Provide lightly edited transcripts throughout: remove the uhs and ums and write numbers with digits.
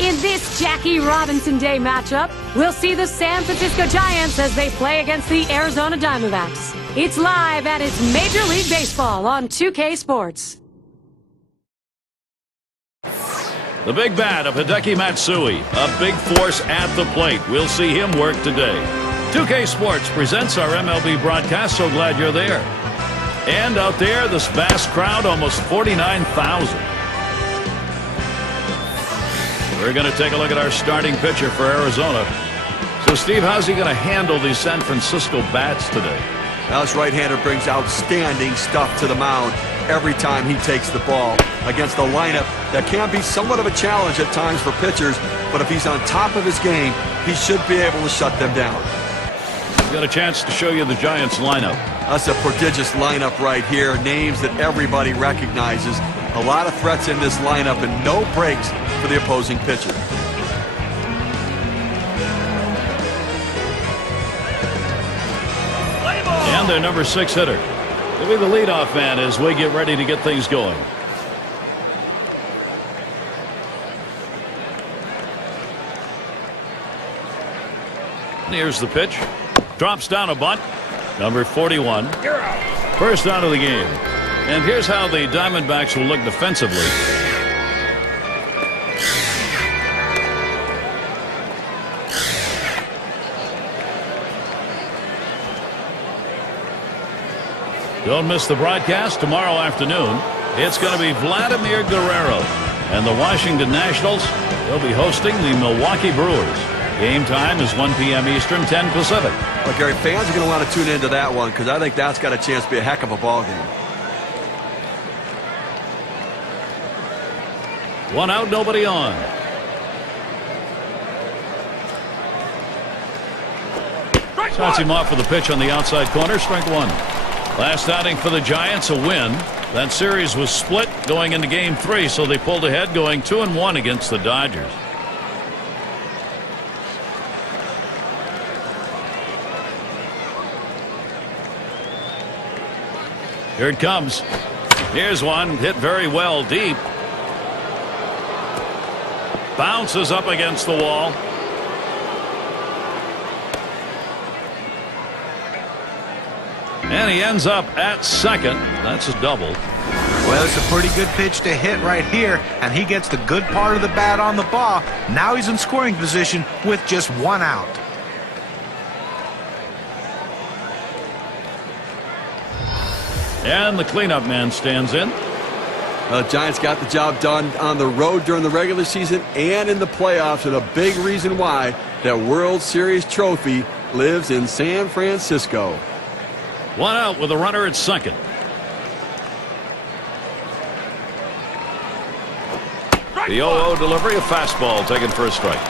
In this Jackie Robinson Day matchup, we'll see the San Francisco Giants as they play against the Arizona Diamondbacks. It's live and it's Major League Baseball on 2K Sports. The big bat of Hideki Matsui, a big force at the plate. We'll see him work today. 2K Sports presents our MLB broadcast. So glad you're there. And out there, this vast crowd, almost 49,000. We're going to take a look at our starting pitcher for Arizona. So, Steve, how's he going to handle these San Francisco bats today? Now, this right-hander brings outstanding stuff to the mound every time he takes the ball against a lineup that can be somewhat of a challenge at times for pitchers, but if he's on top of his game, he should be able to shut them down. We've got a chance to show you the Giants lineup. That's a prodigious lineup right here. Names that everybody recognizes. A lot of threats in this lineup and no breaks for the opposing pitcher. And their number 6 hitter. He'll be the leadoff man as we get ready to get things going. And here's the pitch. Drops down a bunt. Number 41. First out of the game. And here's how the Diamondbacks will look defensively. Don't miss the broadcast tomorrow afternoon. It's going to be Vladimir Guerrero. And the Washington Nationals, they'll be hosting the Milwaukee Brewers. Game time is 1 p.m. Eastern, 10 Pacific. Well, Gary, fans are going to want to tune into that one because I think that's got a chance to be a heck of a ball game. One out, nobody on. Starts him off with a pitch on the outside corner, strike one. Last outing for the Giants, a win. That series was split going into Game 3, so they pulled ahead going 2-1 against the Dodgers. Here it comes. Here's one hit very well deep. Bounces up against the wall. And he ends up at second. That's a double. Well, it's a pretty good pitch to hit right here, and he gets the good part of the bat on the ball. Now he's in scoring position with just one out. And the cleanup man stands in. The Giants got the job done on the road during the regular season and in the playoffs, and a big reason why that World Series trophy lives in San Francisco. One out with a runner at second. The 0-0 delivery, a fastball taken for a strike.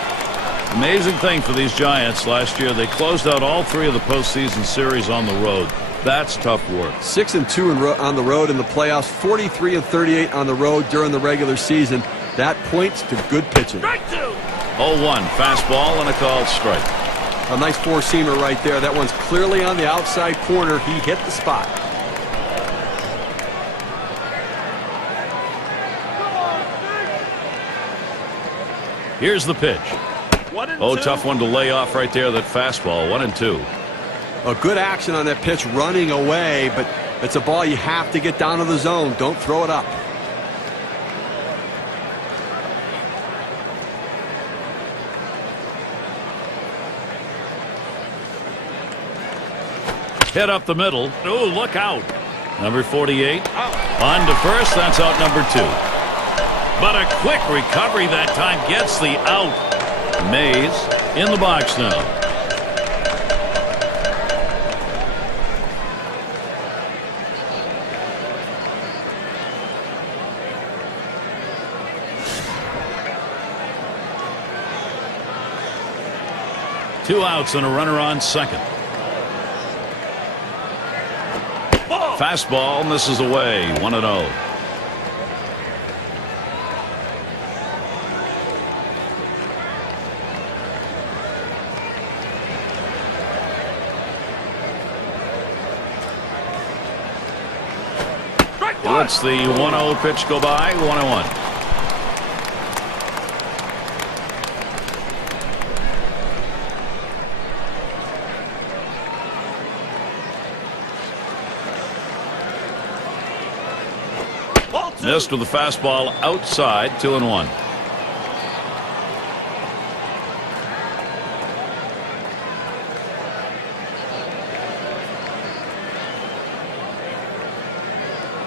Amazing thing for these Giants. Last year they closed out all 3 of the postseason series on the road. That's tough work. 6-2 on the road in the playoffs, 43-38 on the road during the regular season. That points to good pitching. 0-1 fastball and a called strike. A nice four-seamer right there. That one's clearly on the outside corner. He hit the spot. Here's the pitch. Tough one to lay off right there. That fastball. 1-2. A good action on that pitch, running away, but it's a ball you have to get down to the zone. Don't throw it up. Hit up the middle. Oh, look out. Number 48. On to first. That's out number 2. But a quick recovery that time gets the out. Mays in the box now. Two outs and a runner on second. Fastball misses away. 1-0. Lets the 1-0 pitch go by. 1-1. Missed with the fastball outside, 2-1.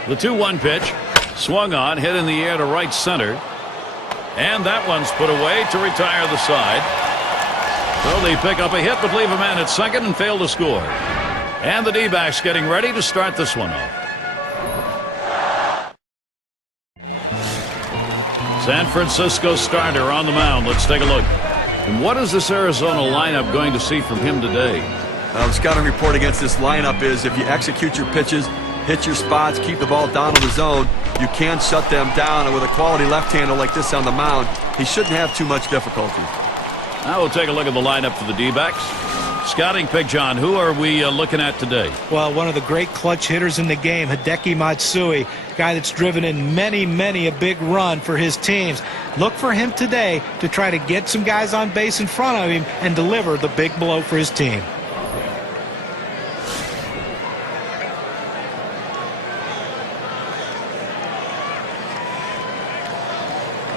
The 2-1 pitch. Swung on, hit in the air to right center. And that one's put away to retire the side. So they pick up a hit but leave a man at second and fail to score. And the D-backs getting ready to start this one off. San Francisco starter on the mound. Let's take a look. And what is this Arizona lineup going to see from him today? The scouting report against this lineup is if you execute your pitches, hit your spots, keep the ball down in the zone, you can shut them down. And with a quality left-hander like this on the mound, he shouldn't have too much difficulty. Now we'll take a look at the lineup for the D-backs. Scouting pick, John, who are we looking at today? Well, one of the great clutch hitters in the game, Hideki Matsui, guy that's driven in many a big run for his teams. Look for him today to try to get some guys on base in front of him and deliver the big blow for his team.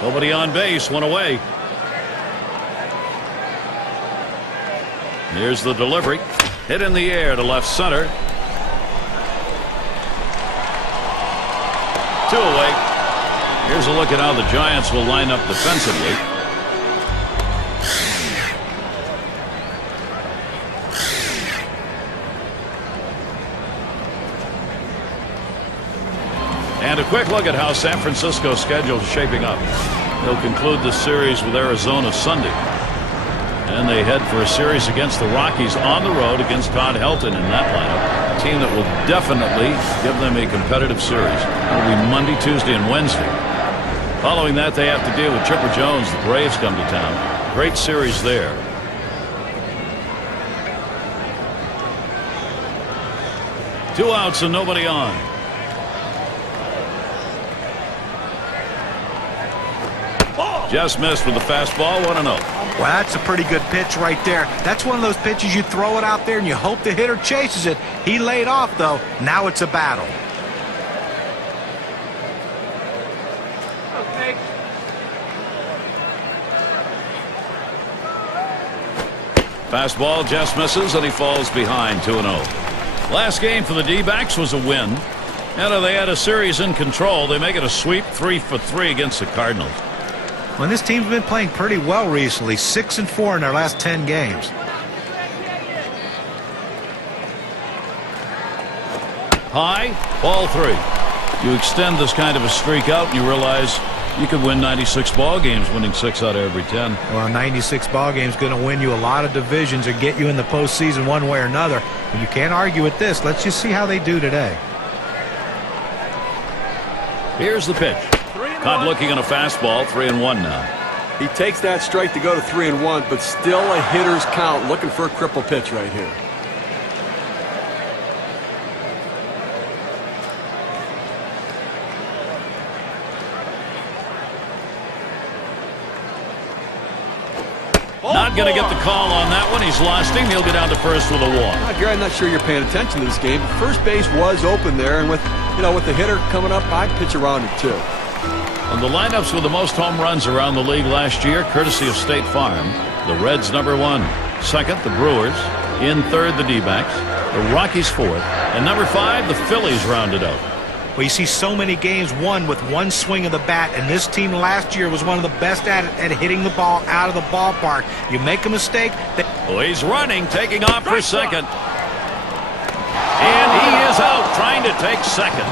Nobody on base, one away. Here's the delivery. Hit in the air to left center. 2 away. Here's a look at how the Giants will line up defensively. And a quick look at how San Francisco's schedule is shaping up. They'll conclude this series with Arizona Sunday. And they head for a series against the Rockies on the road against Todd Helton in that lineup. A team that will definitely give them a competitive series. It'll be Monday, Tuesday, and Wednesday. Following that, they have to deal with Chipper Jones. The Braves come to town. Great series there. Two outs and nobody on. Just missed with the fastball, 1-0. Well, that's a pretty good pitch right there. That's one of those pitches you throw it out there and you hope the hitter chases it. He laid off, though. Now it's a battle. Okay. Fastball just misses and he falls behind, 2-0. Last game for the D-backs was a win. And they had a series in control. They make it a sweep, 3-for-3 against the Cardinals. Well, this team's been playing pretty well recently, 6-4 in their last 10 games. High, ball 3. You extend this kind of a streak out and you realize you could win 96 ball games, winning 6 out of every 10. Well, 96 ball games going to win you a lot of divisions or get you in the postseason one way or another. But you can't argue with this. Let's just see how they do today. Here's the pitch. Caught looking at a fastball, 3-1 now. He takes that strike to go to 3-1, but still a hitter's count, looking for a cripple pitch right here. Not going to get the call on that one. He's lost him. He'll get down to first with a walk. Gary, I'm not sure you're paying attention to this game, but first base was open there, and with the hitter coming up, I'd pitch around it too. And the lineups with the most home runs around the league last year, courtesy of State Farm. The Reds #1, second the Brewers, in third the D-backs, the Rockies fourth, and #5 the Phillies rounded out. Well, you see so many games won with one swing of the bat, and this team last year was one of the best at hitting the ball out of the ballpark. You make a mistake. Oh, he's running, taking off for second. And he is out, trying to take second.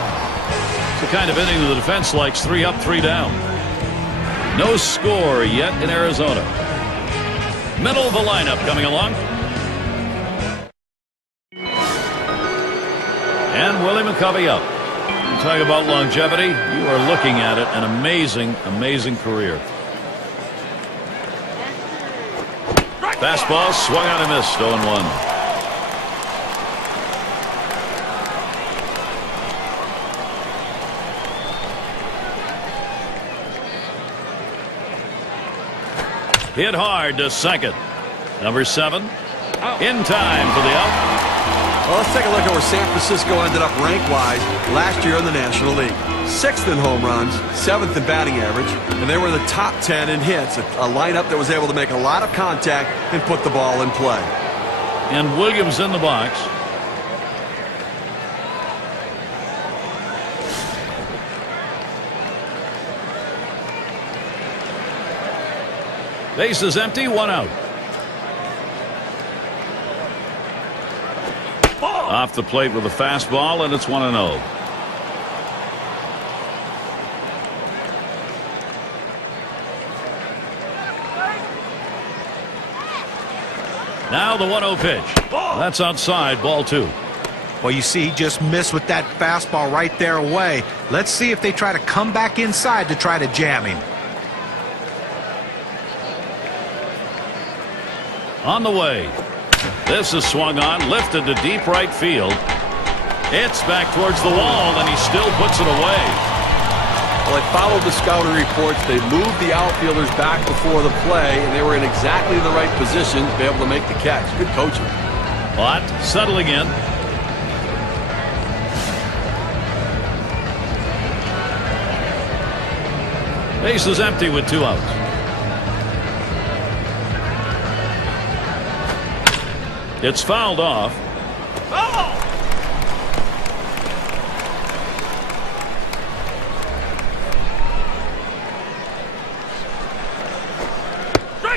It's the kind of inning the defense likes, 3 up, 3 down. No score yet in Arizona. Middle of the lineup coming along. And Willie McCovey up. Talk about longevity. You are looking at it. An amazing career. Fastball swung on and missed. 0-1. Hit hard to second. #7 in time for the out. Well, let's take a look at where San Francisco ended up rank-wise last year in the National League. 6th in home runs, 7th in batting average, and they were in the top 10 in hits. A lineup that was able to make a lot of contact and put the ball in play. And Williams in the box. Base is empty, 1 out. Off the plate with a fastball, and it's 1-0. Now the 1-0 pitch. That's outside, ball 2. Well, you see, he just missed with that fastball right there away. Let's see if they try to come back inside to try to jam him. On the way. This is swung on, lifted to deep right field. It's back towards the wall, and he still puts it away. Well, they followed the scouting reports. They moved the outfielders back before the play, and they were in exactly the right position to be able to make the catch. Good coaching. But settling in. Base is empty with 2 outs. It's fouled off.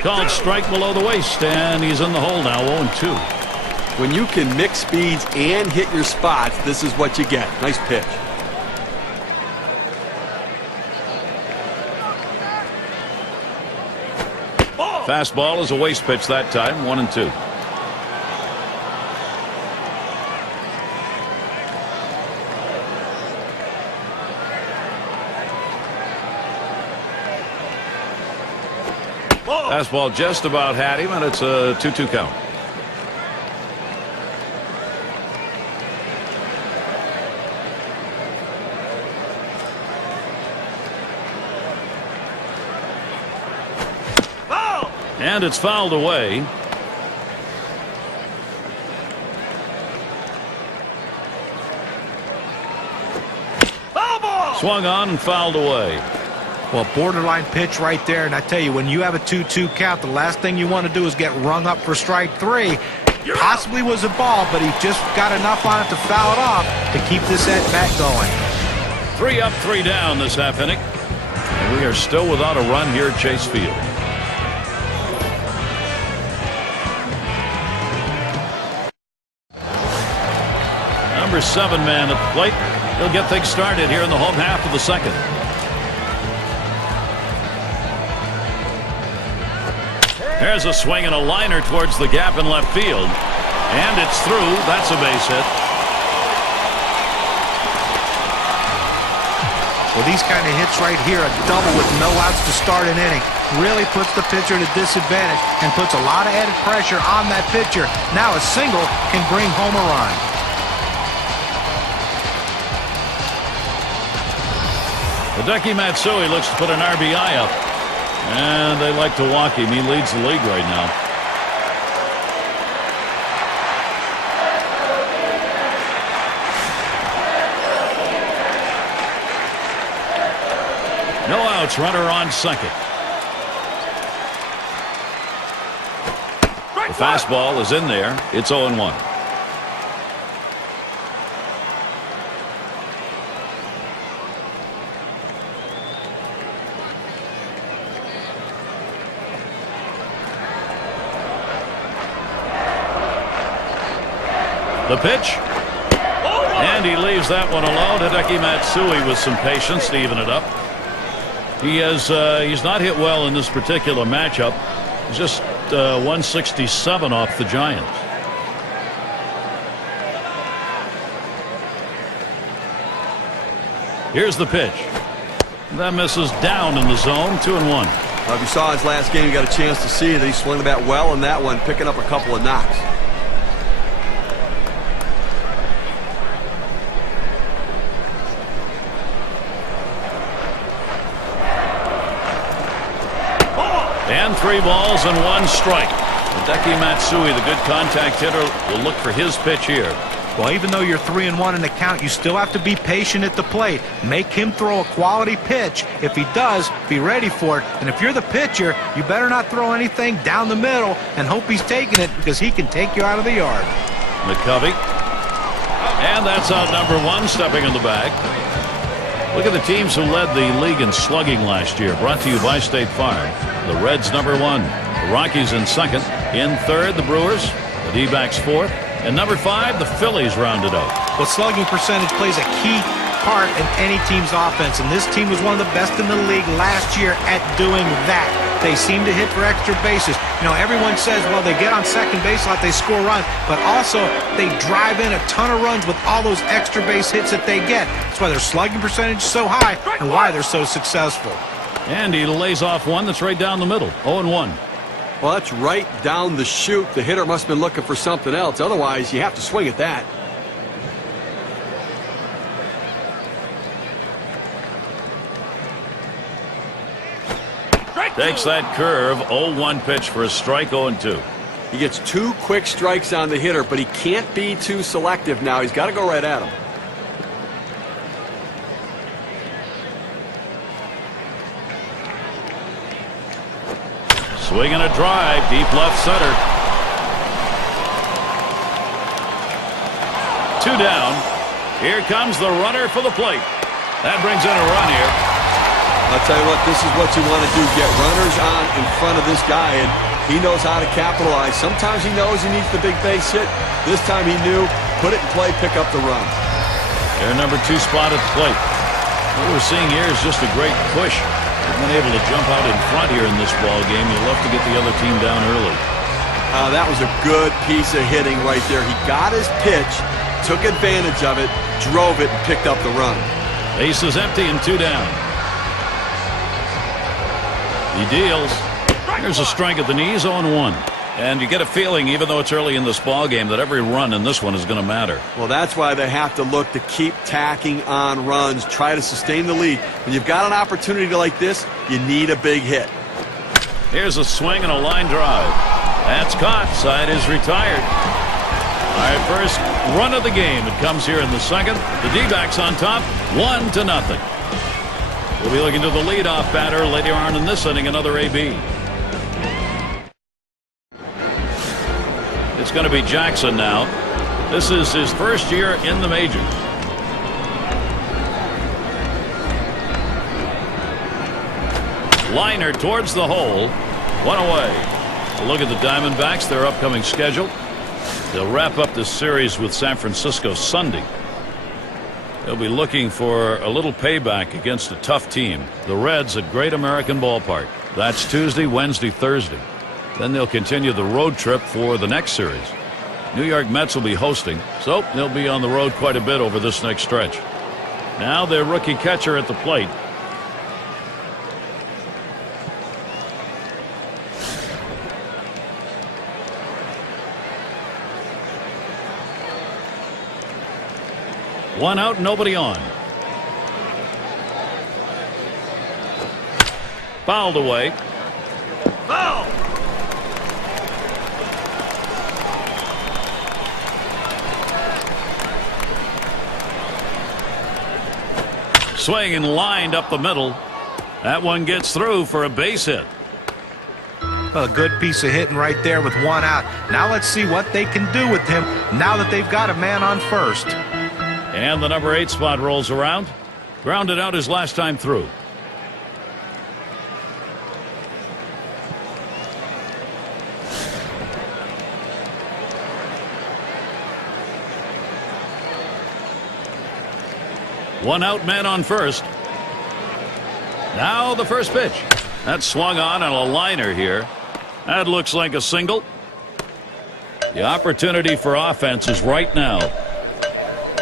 Called strike below the waist, and he's in the hole now, 0-2. When you can mix speeds and hit your spots, this is what you get. Nice pitch. Fastball is a waste pitch that time, 1-2. Fastball just about had him, and it's a 2-2 count. And it's fouled away. Swung on and fouled away. Well, borderline pitch right there, and I tell you, when you have a 2-2 count, the last thing you want to do is get rung up for strike 3. Possibly was a ball, but he just got enough on it to foul it off to keep this at-bat going. 3 up, 3 down this half inning. And we are still without a run here at Chase Field. Number 7 man at the plate. He'll get things started here in the home half of the second. There's a swing and a liner towards the gap in left field. And it's through. That's a base hit. Well, these kind of hits right here, a double with no outs to start an inning, really puts the pitcher at a disadvantage and puts a lot of added pressure on that pitcher. Now a single can bring home a run. Hideki Matsui looks to put an RBI up. And they like to walk him. He leads the league right now. No outs, runner on second. The fastball is in there. It's 0-1. The pitch. And he leaves that one alone. Hideki Matsui with some patience to even it up. He's not hit well in this particular matchup. He's just 167 off the Giants. Here's the pitch. That misses down in the zone. 2-1. If you saw his last game, you got a chance to see that he swung the bat well in that one, picking up a couple of knocks. And 3 balls and 1 strike. Hideki Matsui, the good contact hitter, will look for his pitch here. Well, even though you're 3-1 in the count, you still have to be patient at the plate. Make him throw a quality pitch. If he does, be ready for it. And if you're the pitcher, you better not throw anything down the middle and hope he's taking it, because he can take you out of the yard. McCovey. And that's out number 1, stepping in the bag. Look at the teams who led the league in slugging last year. Brought to you by State Farm. The Reds number 1. The Rockies in 2nd. In 3rd, the Brewers. The D-backs 4th. And number 5, the Phillies rounded out. Well, slugging percentage plays a key part in any team's offense, and this team was one of the best in the league last year at doing that. They seem to hit for extra bases. You know, everyone says, well, they get on second base a lot, they score runs, but also they drive in a ton of runs with all those extra base hits that they get. That's why their slugging percentage is so high and why they're so successful. And he lays off one that's right down the middle. 0-1. Well, that's right down the chute. The hitter must have been looking for something else. Otherwise, you have to swing at that. Takes that curve. 0-1 pitch for a strike. 0-2. He gets 2 quick strikes on the hitter, but he can't be too selective now. He's got to go right at him. Swing and a drive, deep left center. 2 down. Here comes the runner for the plate. That brings in a run here. I'll tell you what, this is what you want to do. Get runners on in front of this guy, and he knows how to capitalize. Sometimes he knows he needs the big base hit. This time he knew, put it in play, pick up the run. Their number 2 spot at the plate. What we're seeing here is just a great push. Been able to jump out in front here in this ball game. You love to get the other team down early. That was a good piece of hitting right there. He got his pitch, took advantage of it, drove it, and picked up the run. Base is empty and 2 down. He deals. Here's a strike at the knees. 0-1. And you get a feeling, even though it's early in this ball game, that every run in this one is going to matter. Well, that's why they have to look to keep tacking on runs, try to sustain the lead. When you've got an opportunity like this, you need a big hit. Here's a swing and a line drive. That's caught. Side is retired. All right, first run of the game. It comes here in the 2nd. The D-backs on top, 1-0. We'll be looking to the leadoff batter later on in this inning, another AB. It's going to be Jackson now. This is his first year in the majors. Liner towards the hole. 1 away. A look at the Diamondbacks, their upcoming schedule. They'll wrap up this series with San Francisco Sunday. They'll be looking for a little payback against a tough team. The Reds at Great American Ballpark. That's Tuesday, Wednesday, Thursday. Then they'll continue the road trip for the next series. New York Mets will be hosting, so they'll be on the road quite a bit over this next stretch. Now their rookie catcher at the plate. One out, nobody on. Fouled away. Foul! Swing and lined up the middle. That one gets through for a base hit. Well, a good piece of hitting right there with 1 out. Now let's see what they can do with him now that they've got a man on first. And the number 8 spot rolls around. Grounded out his last time through. One out, man on first. Now the first pitch. That swung on a liner here. That looks like a single. The opportunity for offense is right now.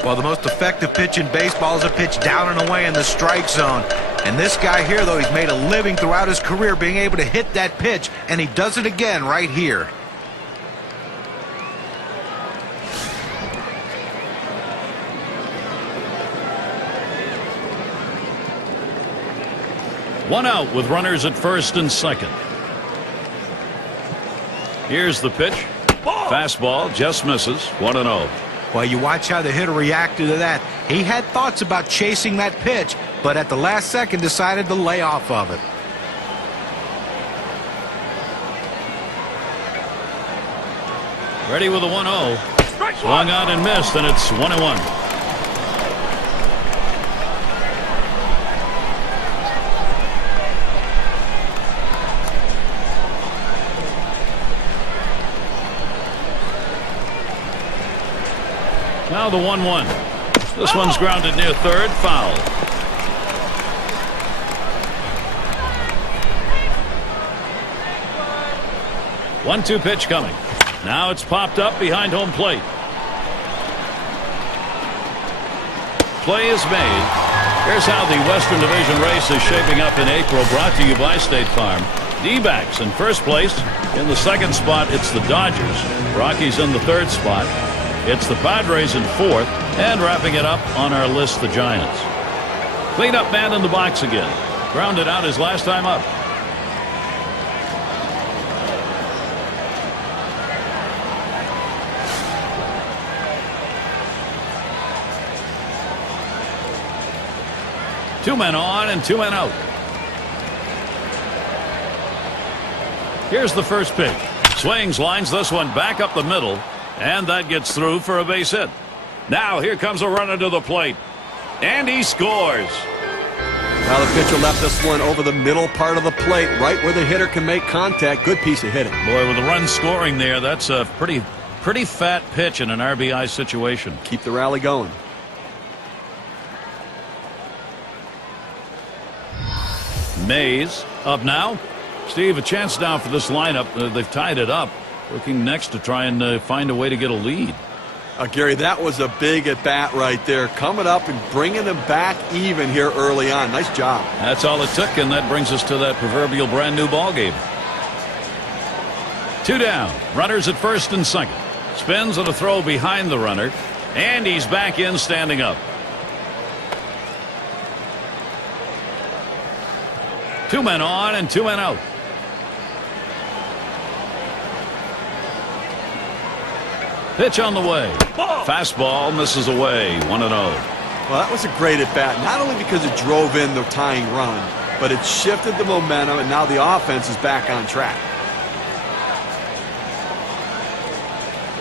Well, the most effective pitch in baseball is a pitch down and away in the strike zone. And this guy here, though, he's made a living throughout his career being able to hit that pitch, and he does it again right here. One out with runners at first and second. Here's the pitch. Fastball just misses. 1-0. Well, Well, you watch how the hitter reacted to that. He had thoughts about chasing that pitch, but at the last second decided to lay off of it. Ready with a 1-0. Swung on and missed, and it's 1-1. Now the 1-1. This one's grounded near third, foul. One-two pitch coming. Now it's popped up behind home plate. Play is made. Here's how the Western Division race is shaping up in April, brought to you by State Farm. D-backs in first place. In the second spot, it's the Dodgers. Rockies in the third spot. It's the Padres in fourth. And wrapping it up on our list, the Giants. Cleanup man in the box again. Grounded out his last time up. Two men on and two men out. Here's the first pitch. Swings, lines this one back up the middle, and that gets through for a base hit. Now here comes a runner to the plate, and he scores. Now the pitcher left this one over the middle part of the plate, right where the hitter can make contact. Good piece of hitting. Boy, with the run scoring there, that's a pretty fat pitch in an RBI situation. Keep the rally going. Mays up now. Steve, a chance now for this lineup. They've tied it up. Looking next to try and find a way to get a lead. Gary, that was a big at bat right there. Coming up and bringing them back even here early on. Nice job. That's all it took, and that brings us to that proverbial brand new ball game. Two down. Runners at first and second. Spins on a throw behind the runner, and he's back in standing up. Two men on and two men out. Pitch on the way. Fastball misses away. 1-0. Well, that was a great at bat. Not only because it drove in the tying run, but it shifted the momentum, and now the offense is back on track.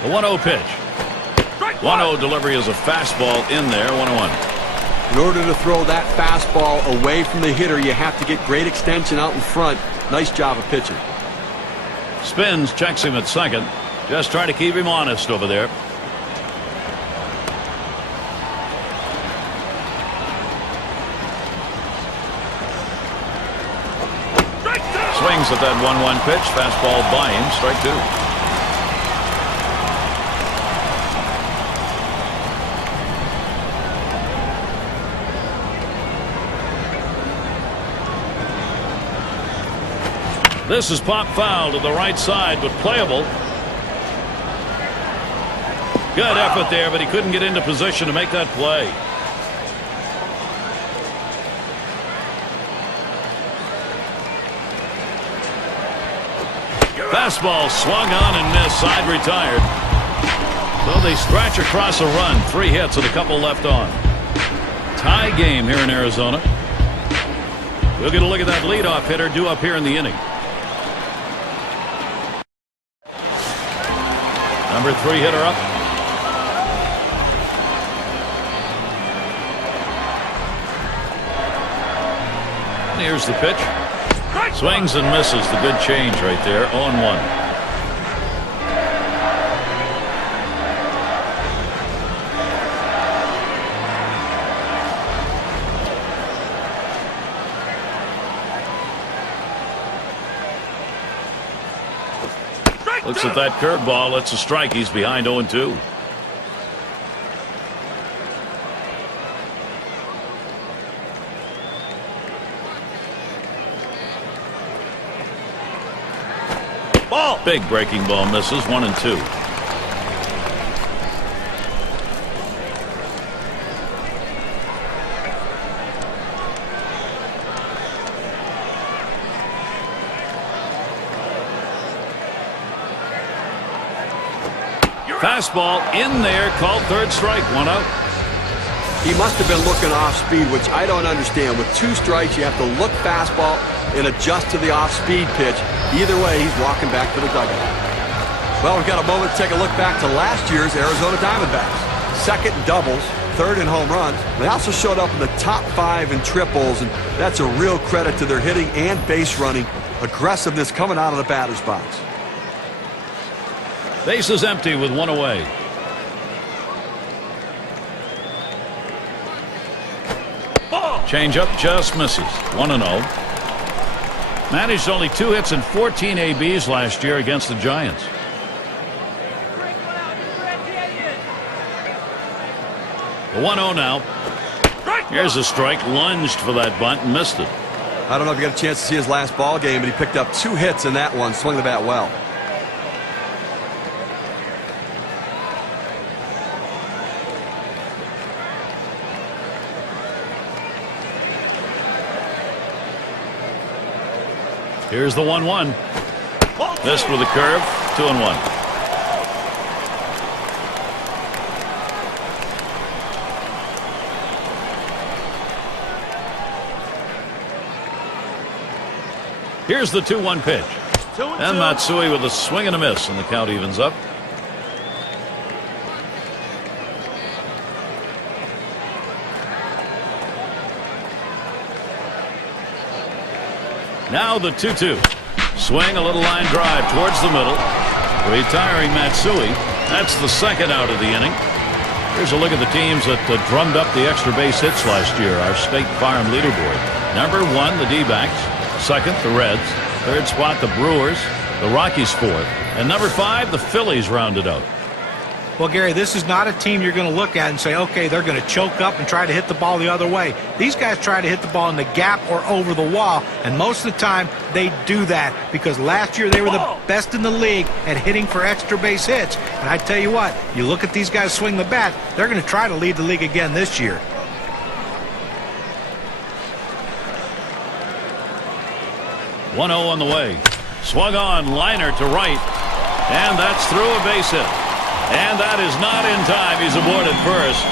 The 1-0 pitch. 1-0 delivery is a fastball in there. 1-1. In order to throw that fastball away from the hitter, you have to get great extension out in front. Nice job of pitching. Spins, checks him at second. Just trying to keep him honest over there. Swings at that 1-1 pitch. Fastball by him. Strike two. This is pop foul to the right side, but playable. Good effort there, but he couldn't get into position to make that play. Fastball swung on and missed. Side retired. So they scratch across a run. 3 hits and a couple left on. Tie game here in Arizona. We'll get a look at that leadoff hitter due up here in the inning. Number 3 hitter up. And here's the pitch. Swings and misses. The good change right there. 0-1. Looks at that curveball. It's a strike. He's behind 0-2. Ball. Big breaking ball misses. 1-2. Fastball in there, called third strike, 1 out. He must have been looking off speed, which I don't understand. With 2 strikes, you have to look fastball and adjust to the off-speed pitch. Either way, he's walking back to the dugout. Well, we've got a moment to take a look back to last year's Arizona Diamondbacks. Second in doubles, third in home runs. They also showed up in the top 5 in triples, and that's a real credit to their hitting and base running. Aggressiveness coming out of the batter's box. Base is empty with 1 away. Change up just misses. 1-0. Managed only 2 hits and 14 ABs last year against the Giants. The 1-0 now. Here's a strike. Lunged for that bunt and missed it. I don't know if you got a chance to see his last ball game, but he picked up 2 hits in that one. Swung the bat well. Here's the 1-1. Missed with a curve. 2-1. Here's the 2-1 pitch. And Matsui with a swing and a miss, and the count evens up. Now the 2-2. Swing, a little line drive towards the middle. Retiring Matsui. That's the second out of the inning. Here's a look at the teams that drummed up the extra base hits last year. Our State Farm leaderboard. Number 1, the D-backs. Second, the Reds. Third spot, the Brewers. The Rockies 4th. And number 5, the Phillies rounded out. Well, Gary, this is not a team you're going to look at and say, okay, they're going to choke up and try to hit the ball the other way. These guys try to hit the ball in the gap or over the wall, and most of the time they do that because last year they were the best in the league at hitting for extra base hits. And I tell you what, you look at these guys swing the bat, they're going to try to lead the league again this year. One 0 on the way. Swung on, liner to right, and that's through a base hit. And that is not in time. He's aboard at first.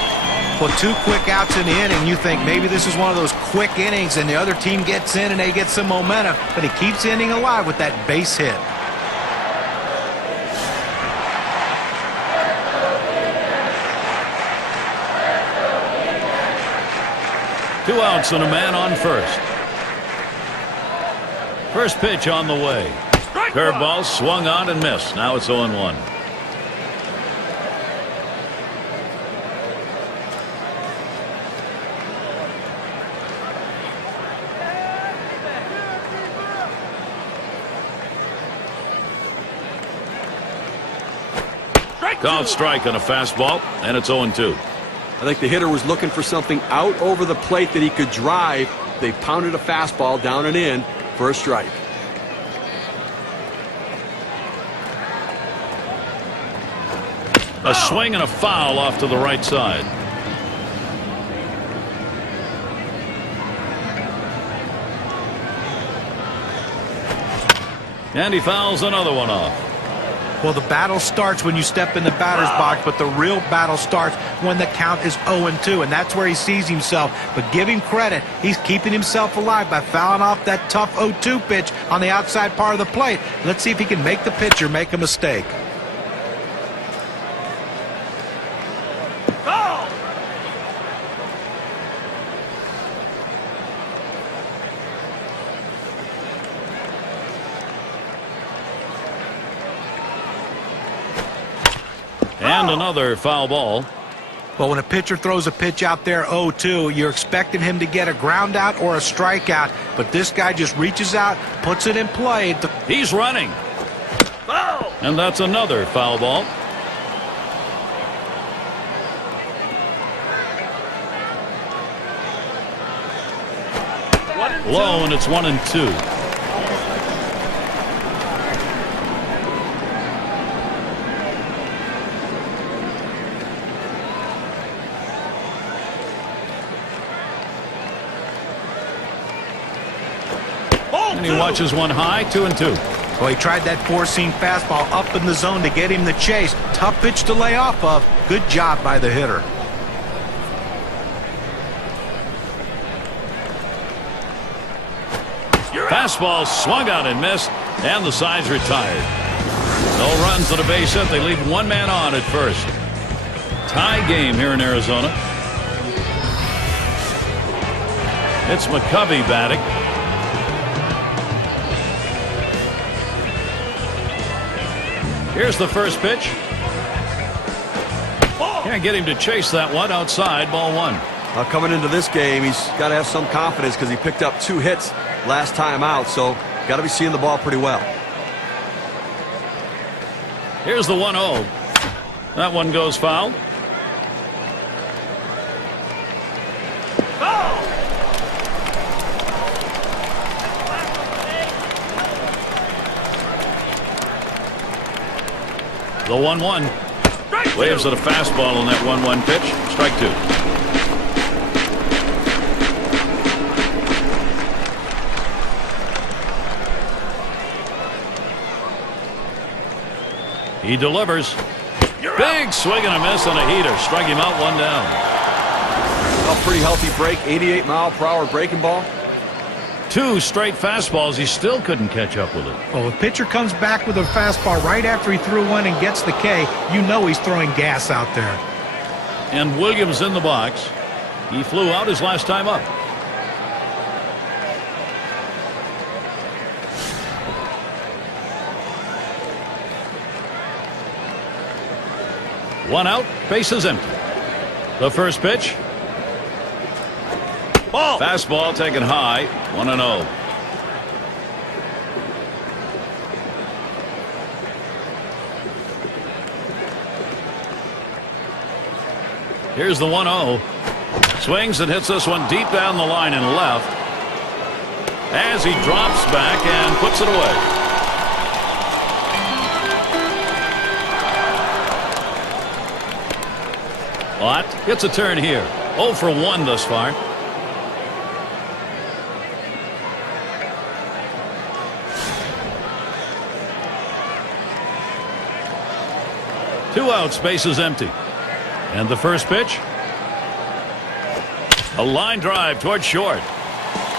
Well, 2 quick outs in the inning. You think maybe this is one of those quick innings and the other team gets in and they get some momentum, but he keeps the inning alive with that base hit. Two outs and a man on first. First pitch on the way. Curveball swung on and missed. Now it's 0-1. Called strike on a fastball, and it's 0-2. I think the hitter was looking for something out over the plate that he could drive. They pounded a fastball down and in for a strike. A swing and a foul off to the right side. And he fouls another one off. Well, the battle starts when you step in the batter's box, but the real battle starts when the count is 0-2, and that's where he sees himself. But give him credit. He's keeping himself alive by fouling off that tough 0-2 pitch on the outside part of the plate. Let's see if he can make the pitcher make a mistake. And another foul ball. Well, when a pitcher throws a pitch out there 0-2, you're expecting him to get a ground out or a strikeout. But this guy just reaches out, puts it in play. He's running. And that's another foul ball. Low, and it's 1-2. And he watches one high, 2-2. Well, he tried that four-seam fastball up in the zone to get him the chase. Tough pitch to lay off of. Good job by the hitter. Fastball swung out and missed, and the side's retired. No runs at a base hit. They leave one man on at first. Tie game here in Arizona. It's McCovey batting. Here's the first pitch. Can't get him to chase that one outside. Ball one. Now coming into this game, he's got to have some confidence because he picked up 2 hits last time out, so got to be seeing the ball pretty well. Here's the 1-0. That one goes foul. The 1-1. Waves at a fastball on that 1-1 pitch. Strike 2. He delivers. Big swing and a miss on a heater. Strike him out, 1 down. A pretty healthy break. 88-mile-per-hour breaking ball. 2 straight fastballs. He still couldn't catch up with it. Well, if a pitcher comes back with a fastball right after he threw one and gets the K, you know he's throwing gas out there. And Williams in the box. He flew out his last time up. One out, bases empty. The first pitch. Ball. Fastball taken high. 1-0. Here's the 1-0. Swings and hits this one deep down the line and left. As he drops back and puts it away. Ott gets a turn here. 0 for 1 thus far. Two outs, bases empty. And the first pitch. A line drive towards short.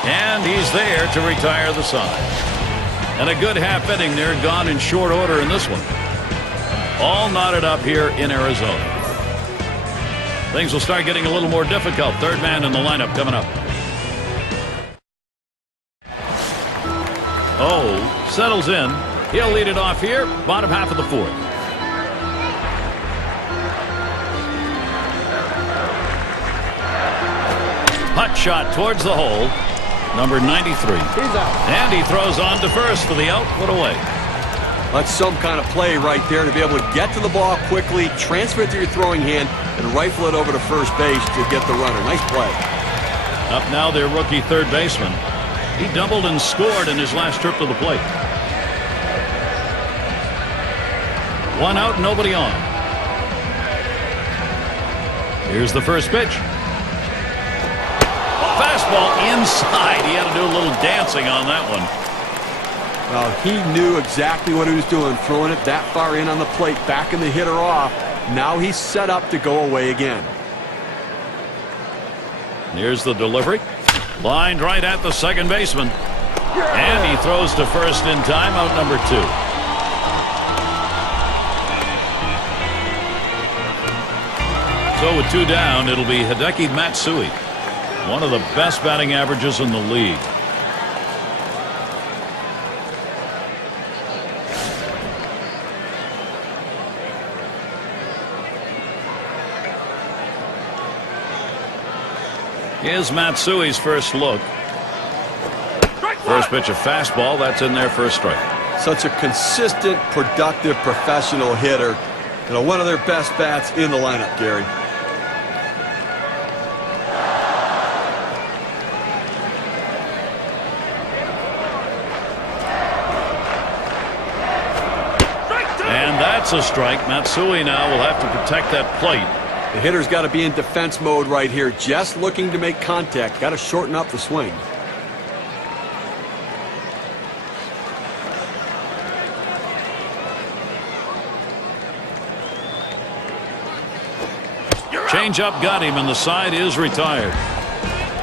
And he's there to retire the side. And a good half inning there, gone in short order in this one. All knotted up here in Arizona. Things will start getting a little more difficult. Third man in the lineup coming up. Oh, settles in. He'll lead it off here, bottom half of the 4th. Hot shot towards the hole. Number 93. He's out. And he throws on to first for the out. Put away. That's some kind of play right there to be able to get to the ball quickly, transfer it to your throwing hand, and rifle it over to first base to get the runner. Nice play. Up now their rookie third baseman. He doubled and scored in his last trip to the plate. 1 out, nobody on. Here's the first pitch. Fastball inside. He had to do a little dancing on that one. Well, he knew exactly what he was doing, throwing it that far in on the plate, backing the hitter off. Now he's set up to go away again. Here's the delivery. Lined right at the second baseman. And he throws to first in time, out number 2. So with 2 down, it'll be Hideki Matsui. One of the best batting averages in the league. Here's Matsui's first look. First pitch, a fastball. That's in there for a strike. Such a consistent, productive, professional hitter. You know, one of their best bats in the lineup, Gary. And that's a strike. Matsui now will have to protect that plate. The hitter's got to be in defense mode right here, just looking to make contact. Got to shorten up the swing. Changeup got him, and the side is retired.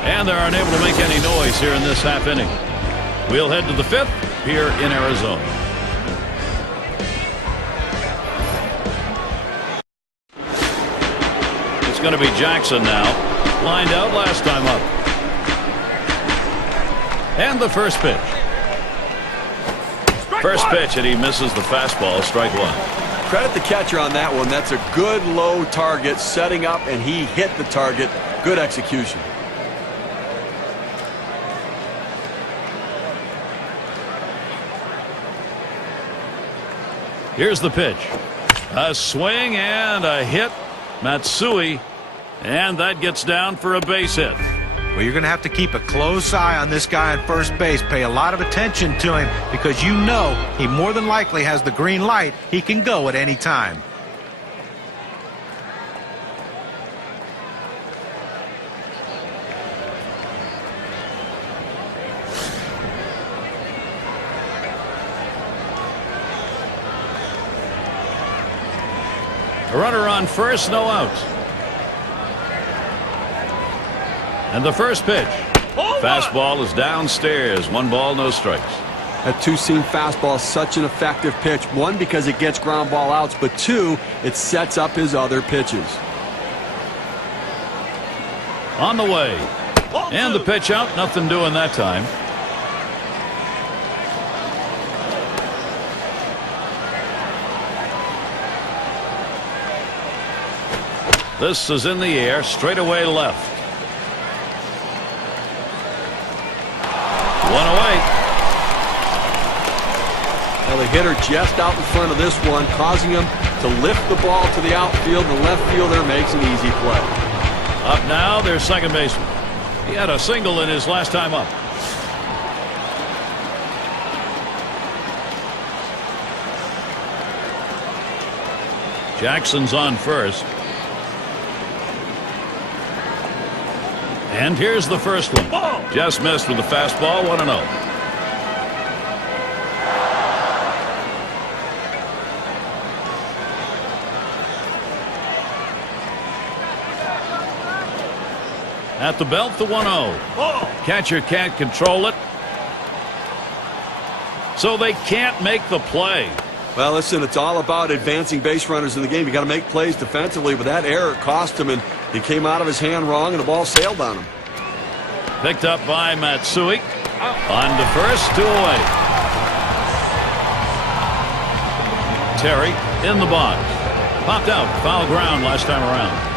And they aren't able to make any noise here in this half inning. We'll head to the 5th here in Arizona. It's going to be Jackson now. Lined out last time up. And the first pitch. First pitch, and he misses the fastball. Strike one. Credit the catcher on that one. That's a good low target setting up, and he hit the target. Good execution. Here's the pitch. A swing and a hit. Matsui, and that gets down for a base hit. Well, you're going to have to keep a close eye on this guy on first base. Pay a lot of attention to him because you know he more than likely has the green light. He can go at any time. A runner on first, no outs. And the first pitch. Fastball is downstairs. 1 ball, no strikes. That two-seam fastball is such an effective pitch. 1, because it gets ground ball outs, but 2, it sets up his other pitches. On the way. And the pitch out. Nothing doing that time. This is in the air. Straight away left. 1 away. Well, the hitter just out in front of this one, causing him to lift the ball to the outfield. The left fielder makes an easy play. Up now, their second baseman. He had a single in his last time up. Jackson's on first. And here's the first one. Just missed with the fastball. 1-0. At the belt, the 1-0. Catcher can't control it. So they can't make the play. Well, listen, it's all about advancing base runners in the game. You got to make plays defensively, but that error cost him, and he came out of his hand wrong, and the ball sailed on him. Picked up by Matsui. On to first, 2 away. Terry in the box. Popped out. Foul ground last time around.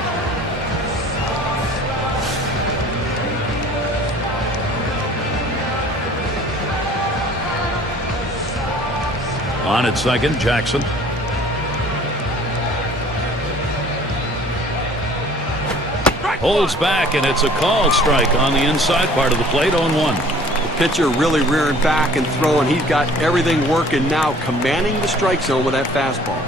On at second, Jackson. Holds back, and it's a called strike on the inside part of the plate. 0-1. The pitcher really rearing back and throwing. He's got everything working now, commanding the strike zone with that fastball.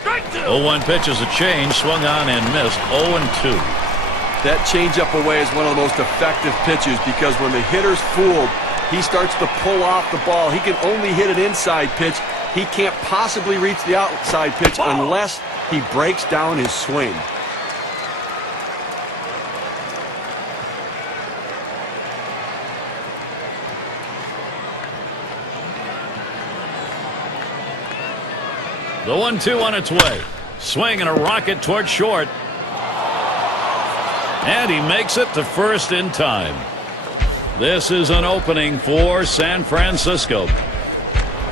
Strike 2. 0-1 pitch is a change, swung on and missed. 0-2. That changeup away is one of the most effective pitches because when the hitter's fooled, he starts to pull off the ball. He can only hit an inside pitch. He can't possibly reach the outside pitch unless he breaks down his swing. The 1-2 on its way. Swing and a rocket toward short. And he makes it to first in time. This is an opening for San Francisco.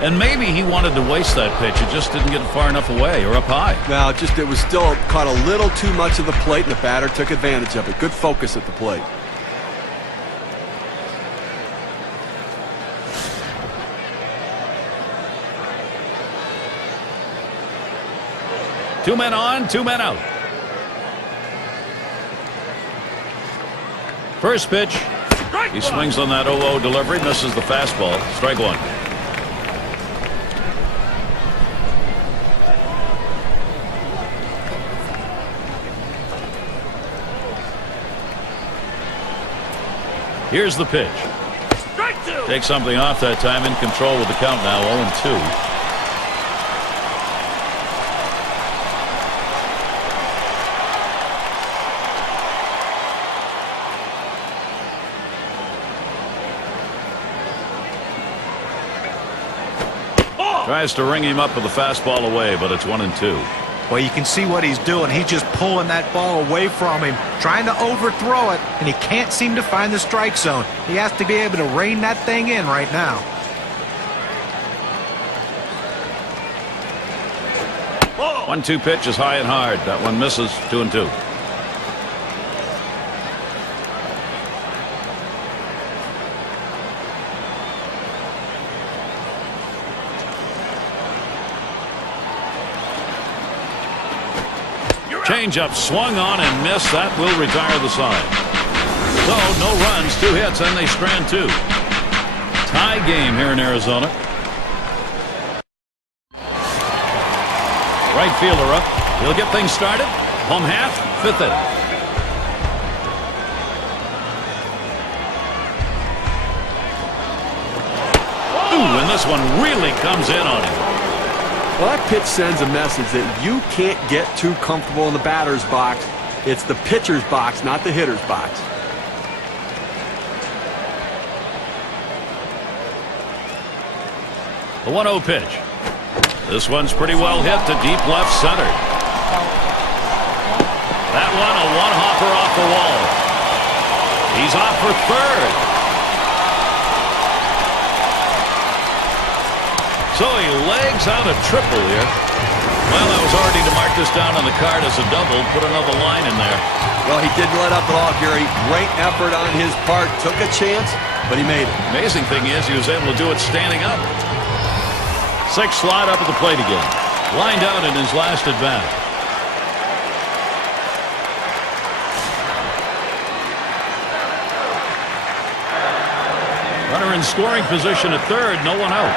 And maybe he wanted to waste that pitch. It just didn't get far enough away or up high. Well, it was still caught a little too much of the plate, and the batter took advantage of it. Good focus at the plate. Two men on, 2 men out. First pitch. He swings on that 0-0 delivery, misses the fastball. Strike 1. Here's the pitch. Take something off that time. In control with the count now, 0-2. Tries to ring him up with the fastball away, but it's 1-2. Well, you can see what he's doing. He's just pulling that ball away from him, trying to overthrow it, and he can't seem to find the strike zone. He has to be able to rein that thing in right now. 1-2 pitch is high and hard. That one misses. 2-2. Changeup swung on and missed. That will retire the side. So no runs, 2 hits, and they strand 2. Tie game here in Arizona. Right fielder up. He'll get things started. Home half, 5th inning. Ooh, and this one really comes in on him. Well, that pitch sends a message that you can't get too comfortable in the batter's box. It's the pitcher's box, not the hitter's box. The 1-0 pitch. This one's pretty well hit to deep left center. That one, a one-hopper off the wall. He's off for third. So he legs out a triple here. Well, that was already to mark this down on the card as a double. Put another line in there. Well, he didn't let up at all, Gary. Great effort on his part. Took a chance, but he made it. Amazing thing is he was able to do it standing up. 6 slide up at the plate again. Lined out in his last at bat. Runner in scoring position at third. No one out.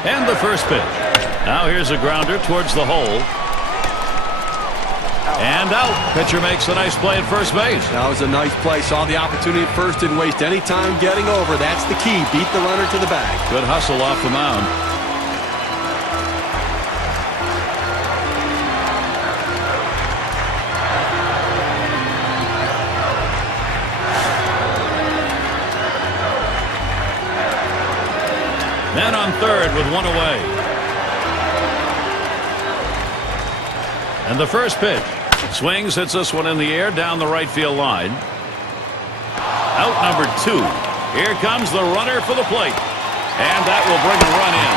And the first pitch. Now here's a grounder towards the hole. And out. Pitcher makes a nice play at first base. That was a nice play. Saw the opportunity at first. Didn't waste any time getting over. That's the key. Beat the runner to the bag. Good hustle off the mound. Men on third with 1 away. And the first pitch. Swings, hits this one in the air down the right field line. Out number 2. Here comes the runner for the plate. And that will bring a run in.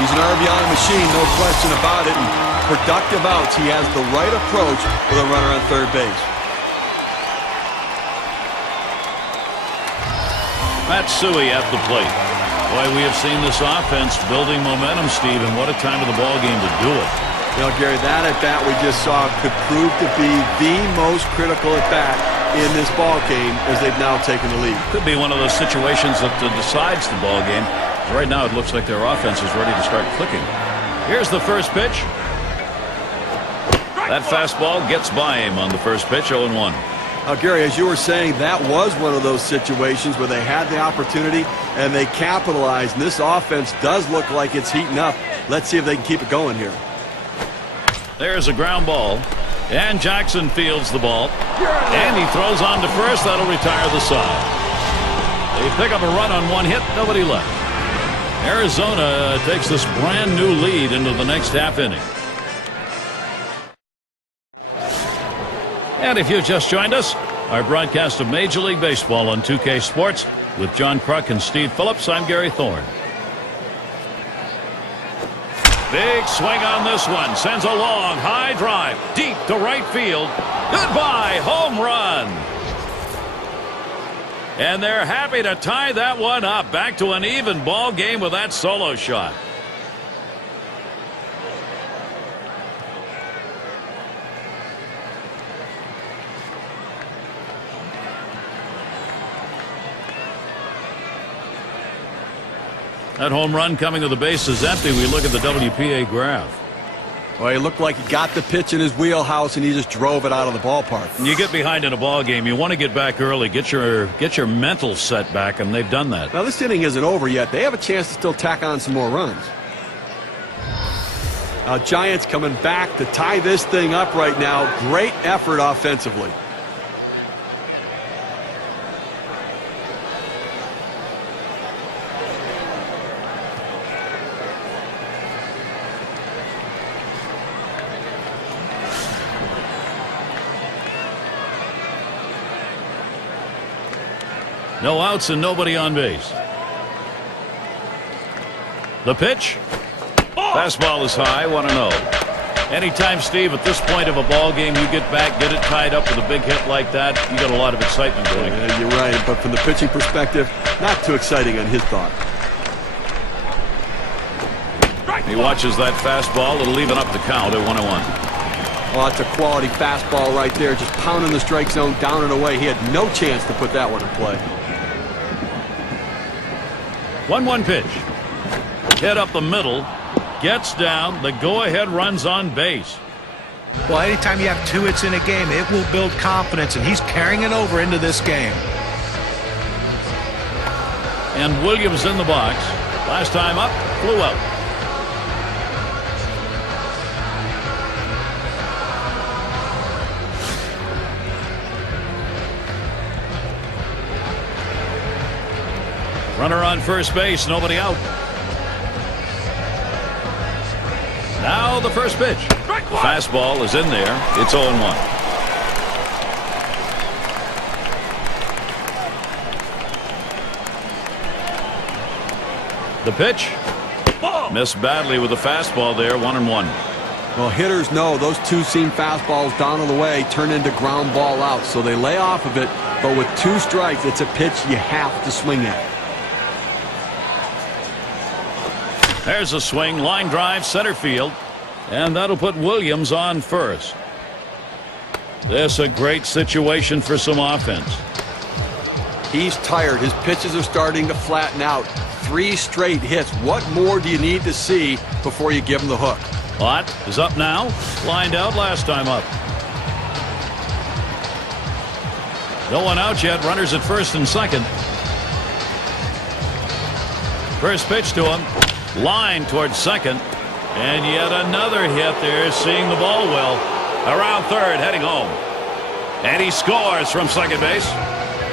He's an RBI machine, no question about it. And productive outs. He has the right approach with a runner on third base. Matsui at the plate. Boy, we have seen this offense building momentum, Steve, and what a time of the ball game to do it. You know, Gary, that at-bat we just saw could prove to be the most critical at-bat in this ball game as they've now taken the lead. Could be one of those situations that decides the ball game. Right now it looks like their offense is ready to start clicking. Here's the first pitch. That fastball gets by him on the first pitch, 0-1. Gary, as you were saying, that was one of those situations where they had the opportunity and they capitalized. And this offense does look like it's heating up. Let's see if they can keep it going here. There's a ground ball. And Jackson fields the ball. And he throws on to first. That'll retire the side. They pick up a run on 1 hit. Nobody left. Arizona takes this brand new lead into the next half inning. And if you've just joined us, our broadcast of Major League Baseball on 2K Sports with John Kruk and Steve Phillips. I'm Gary Thorne. Big swing on this one. Sends a long, high drive. Deep to right field. Goodbye, home run. And they're happy to tie that one up. Back to an even ball game with that solo shot. That home run coming to the base is empty. We look at the WPA graph. Well, he looked like he got the pitch in his wheelhouse and he just drove it out of the ballpark. You get behind in a ball game, you want to get back early, get your mental set back, and they've done that. Now, this inning isn't over yet. They have a chance to still tack on some more runs. Giants coming back to tie this thing up right now. Great effort offensively. No outs and nobody on base. The pitch. Fastball is high, 1-0. Anytime, Steve, at this point of a ball game, you get back, get it tied up with a big hit like that, you got a lot of excitement going. Yeah, you're right, but from the pitching perspective, not too exciting on his thought. He watches that fastball. It'll even up the count at 1-1. Well, that's a quality fastball right there, just pounding the strike zone down and away. He had no chance to put that one in play. 1-1 pitch. Hit up the middle. Gets down. The go-ahead runs on base. Well, anytime you have 2 hits in a game, it will build confidence, and he's carrying it over into this game. And Williams in the box. Last time up, flew out. Runner on first base, nobody out. Now the first pitch. Fastball is in there. It's 0-1. The pitch. Missed badly with the fastball there. 1-1. Well, hitters know those two-seam fastballs down and away turn into ground ball outs, so they lay off of it. But with 2 strikes, it's a pitch you have to swing at. There's a swing, line drive, center field, and that'll put Williams on first. This a great situation for some offense. He's tired. His pitches are starting to flatten out. 3 straight hits. What more do you need to see before you give him the hook? Ott is up now. Lined out last time up. No one out yet. Runners at first and second. First pitch to him. Line towards second. And yet another hit there, seeing the ball well. Around third, heading home. And he scores from second base.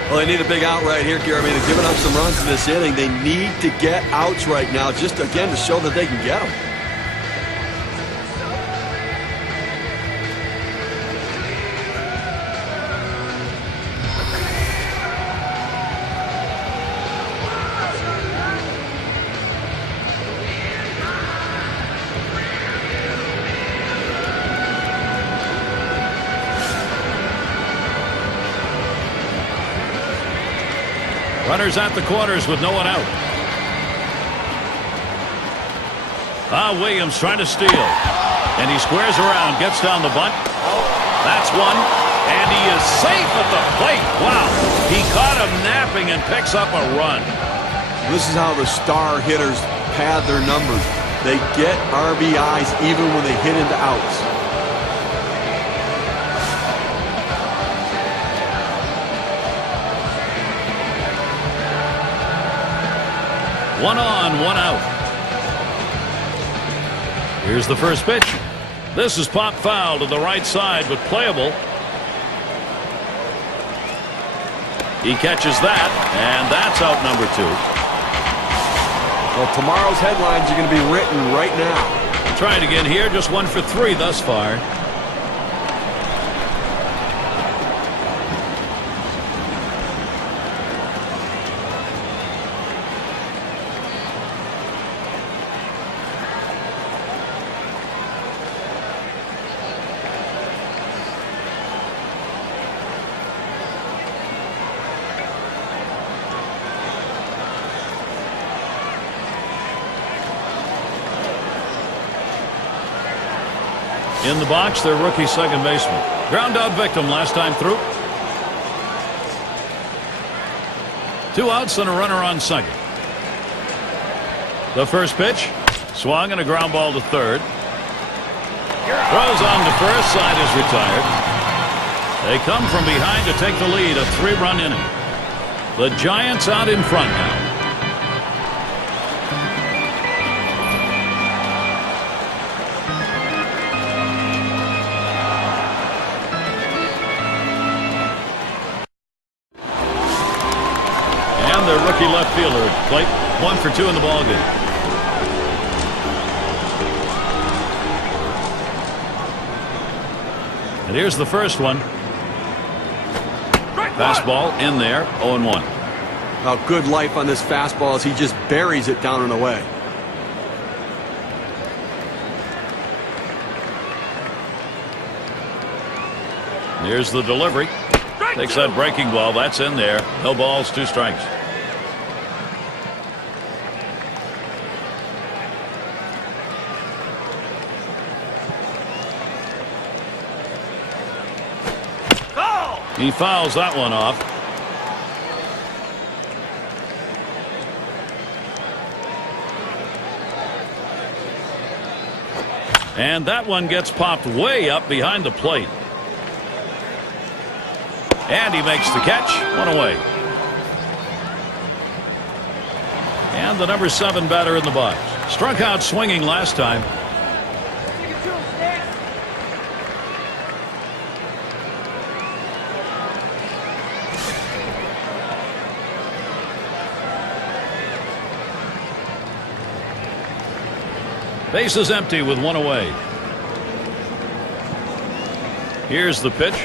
Well, they need a big out right here, Gary. I mean, they're giving up some runs in this inning. They need to get outs right now, just again to show that they can get them. Runners at the corners with no one out. Williams trying to steal. And he squares around, gets down the bunt. That's one. And he is safe at the plate. Wow. He caught him napping and picks up a run. This is how the star hitters pad their numbers. They get RBIs even when they hit into outs. One on, one out. Here's the first pitch. This is pop foul to the right side, but playable. He catches that, and that's out number 2. Well, tomorrow's headlines are going to be written right now. Trying again here, just 1 for 3 thus far. In the box, their rookie second baseman. Ground out victim last time through. 2 outs and a runner on second. The first pitch. Swung and a ground ball to third. Throws on to first, side is retired. They come from behind to take the lead, a 3-run inning. The Giants out in front now. And their rookie left fielder at plate, 1 for 2 in the ballgame. And here's the first one. Fastball in there, 0-1. Now, good life on this fastball as he just buries it down and away. Here's the delivery. Takes that breaking ball. That's in there. No balls, 2 strikes. He fouls that one off. And that one gets popped way up behind the plate. And he makes the catch. 1 away. And the number 7 batter in the box. Struck out swinging last time. Base is empty with 1 away. Here's the pitch.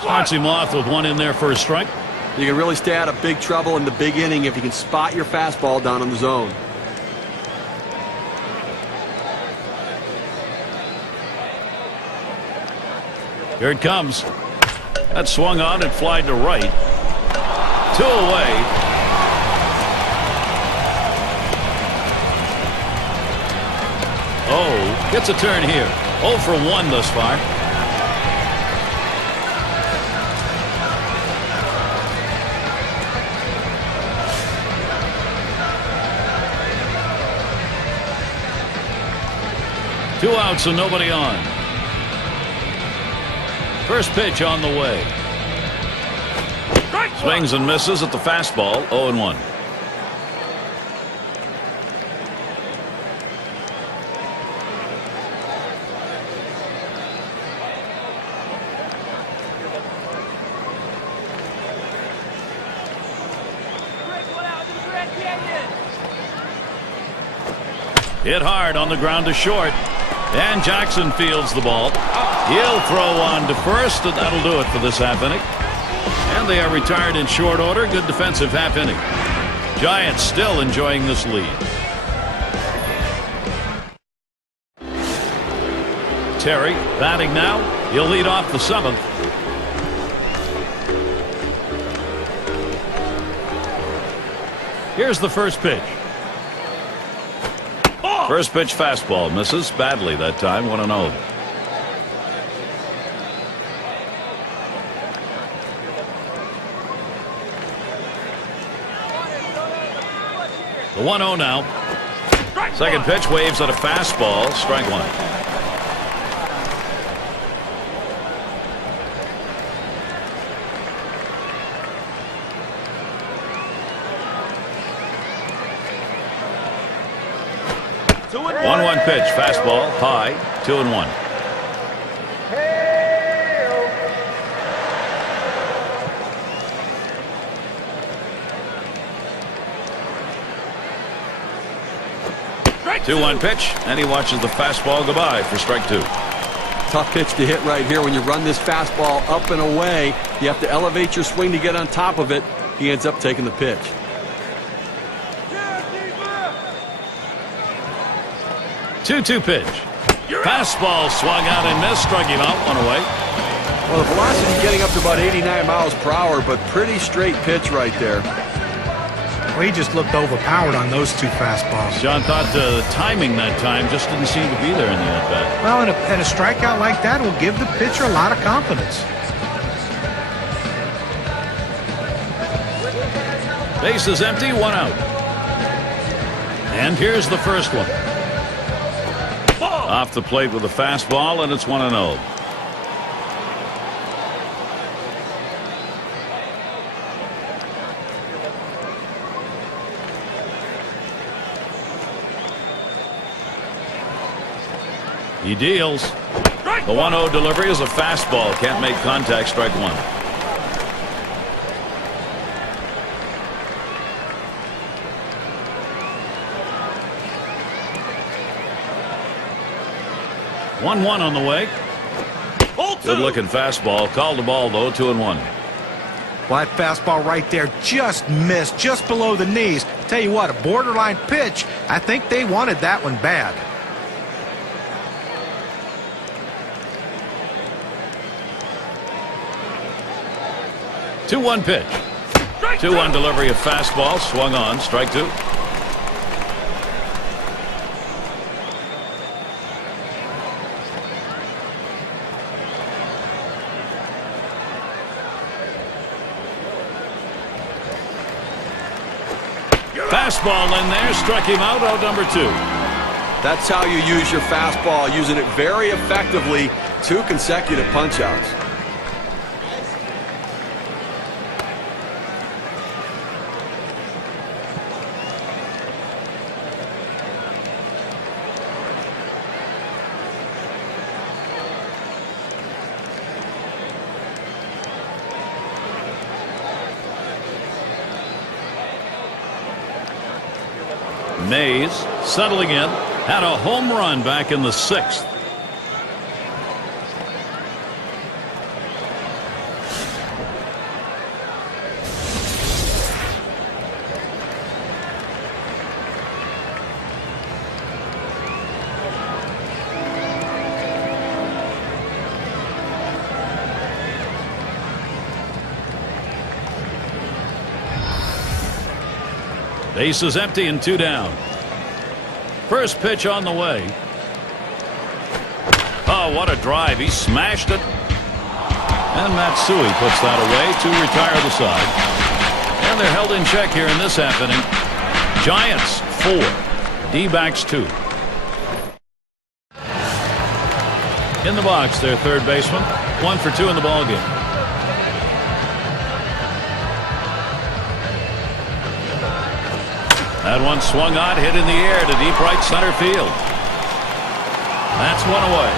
Starts him off with 1 in there for a strike. You can really stay out of big trouble in the big inning if you can spot your fastball down in the zone. Here it comes. That swung on and flied to right. 2 away. Oh, gets a turn here. 0 for 1 thus far. Two outs and nobody on. First pitch on the way. Swings and misses at the fastball. 0-1. Hit hard on the ground to short. And Jackson fields the ball. He'll throw on to first, and that'll do it for this half inning. And they are retired in short order. Good defensive half inning. Giants still enjoying this lead. Terry batting now. He'll lead off the 7th. Here's the first pitch. First pitch fastball misses badly that time. 1-0. The 1-0 now. Second pitch waves at a fastball. Strike 1. One pitch, fastball, high, 2-1. Strike 2-1 pitch, and he watches the fastball goodbye for strike 2. Tough pitch to hit right here. When you run this fastball up and away, you have to elevate your swing to get on top of it. He ends up taking the pitch. 2-2 pitch. Fastball swung out and missed. Struck him out. 1 away. Well, the velocity is getting up to about 89 miles per hour, but pretty straight pitch right there. Well, he just looked overpowered on those 2 fastballs. John thought the timing that time just didn't seem to be there in the at-bat. Well, and a strikeout like that will give the pitcher a lot of confidence. Base is empty. 1 out. And here's the first one. Off the plate with a fastball, and it's 1-0. He deals. The 1-0 delivery is a fastball. Can't make contact. Strike one. One on the way. Good looking fastball. Called the ball though. 2-1. Well, that fastball right there just missed, just below the knees. Tell you what, a borderline pitch. I think they wanted that one bad. 2-1 pitch. 2-1 delivery of fastball. Swung on. Strike two. Fastball in there. Struck him out. Out number two. That's how you use your fastball, using it very effectively. 2 consecutive punch-outs. Mays settling in. Had a home run back in the 6th. Base is empty and 2 down. First pitch on the way. Oh, what a drive. He smashed it. And Matsui puts that away to retire the side. And they're held in check here in this half inning. Giants 4, D-backs 2. In the box, their third baseman. 1 for 2 in the ballgame. That one swung on, hit in the air to deep right center field. That's one away.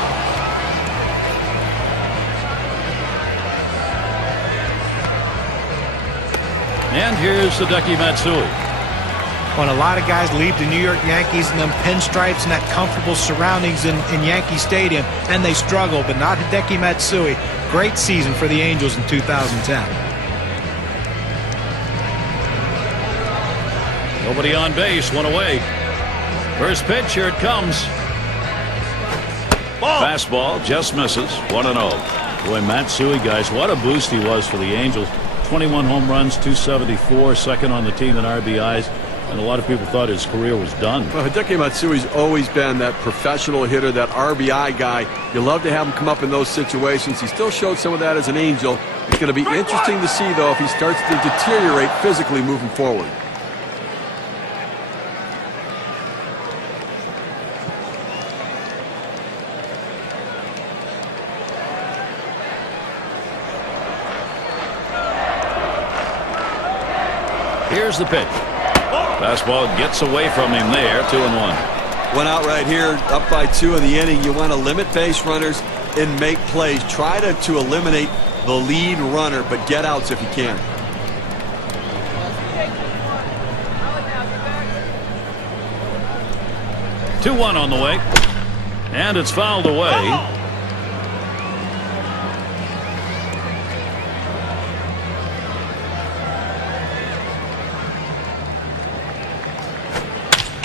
And here's Hideki Matsui. When a lot of guys leave the New York Yankees in them pinstripes and that comfortable surroundings in Yankee Stadium, and they struggle, but not Hideki Matsui. Great season for the Angels in 2010. Nobody on base, 1 away. First pitch, here it comes. Fastball just misses. 1-0. Boy, Matsui, guys, what a boost he was for the Angels. 21 home runs, 274, second on the team in RBIs, and a lot of people thought his career was done. Well, Hideki Matsui's always been that professional hitter, that RBI guy. You love to have him come up in those situations. He still showed some of that as an Angel. It's going to be interesting to see, though, if he starts to deteriorate physically moving forward. Here's the pitch. Fastball gets away from him there. 2-1. Went out right here, up by 2 in the inning. You want to limit base runners and make plays. Try to eliminate the lead runner, but get outs if you can. Two 2-1 on the way. And it's fouled away.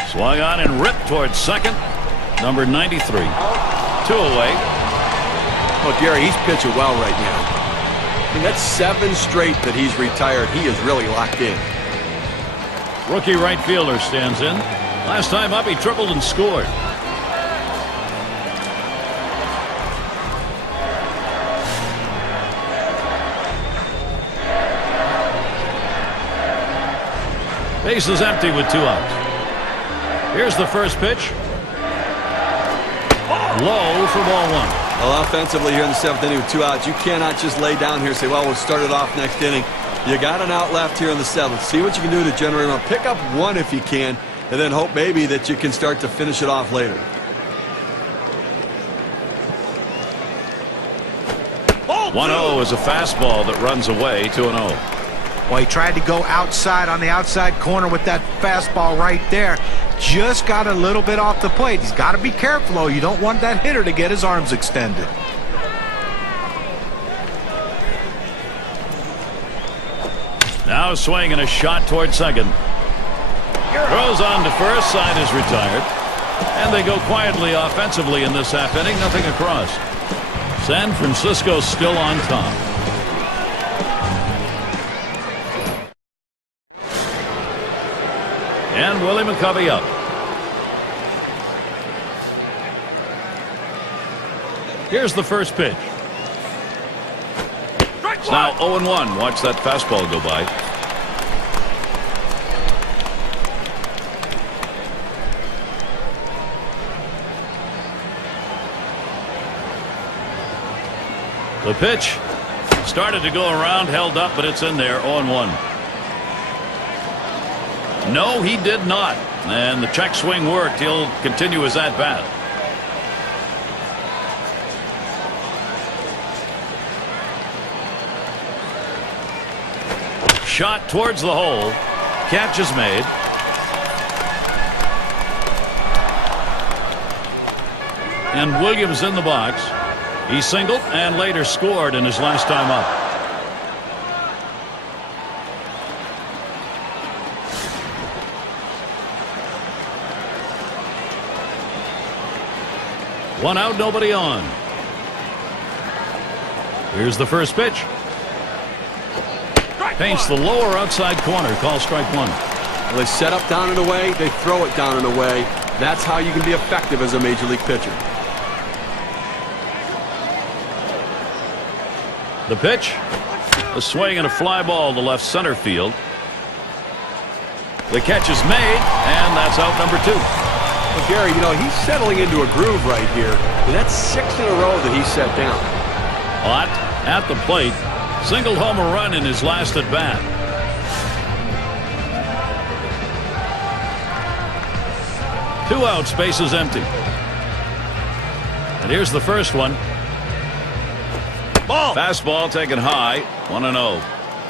Swung on and ripped towards second. Number 93. 2 away. Well, Gary, he's pitching well right now. I mean, that's 7 straight that he's retired. He is really locked in. Rookie right fielder stands in. Last time up, he tripled and scored. Base is empty with 2 outs. Here's the first pitch. low for ball one. Well, offensively here in the 7th inning with 2 outs, you cannot just lay down here and say, well, we'll start it off next inning. You got an out left here in the 7th. See what you can do to generate one. Pick up one if you can, and then hope maybe that you can start to finish it off later. 1-0 is a fastball that runs away, 2-0. Well, he tried to go outside on the outside corner with that fastball right there. Just got a little bit off the plate. He's got to be careful, though. You don't want that hitter to get his arms extended. Now a swing and a shot toward second. Throws on to first. Side is retired. And they go quietly offensively in this half inning. Nothing across. San Francisco still on top. And Willie McCovey up. Here's the first pitch. It's now 0-1. Watch that fastball go by. The pitch started to go around, held up, but it's in there. 0-1. No, he did not. And the check swing worked. He'll continue his at-bat. Shot towards the hole. Catch is made. And Williams in the box. He singled and later scored in his last time up. One out, nobody on. Here's the first pitch. Paints the lower outside corner. Call strike one. Well, they set up down and away. They throw it down and away. That's how you can be effective as a major league pitcher. The pitch. A swing and a fly ball to left center field. The catch is made, and that's out number 2. Well, Gary, you know, he's settling into a groove right here. And that's 6 in a row that he's set down. Ott at the plate. Singled home a run in his last at bat. Two outs, bases empty. And here's the first one. Ball. Fastball taken high. 1-0. Well,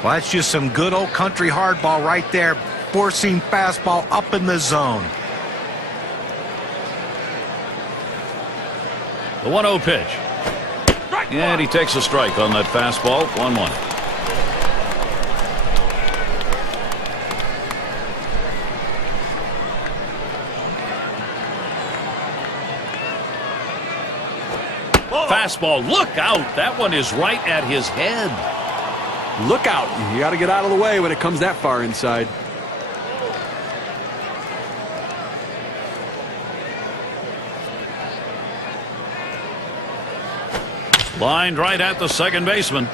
that's just some good old country hardball right there. Four-seam fastball up in the zone. The 1-0 pitch. And he takes a strike on that fastball. 1-1. Fastball. Look out. That one is right at his head. Look out. You got to get out of the way when it comes that far inside. Lined right at the second baseman.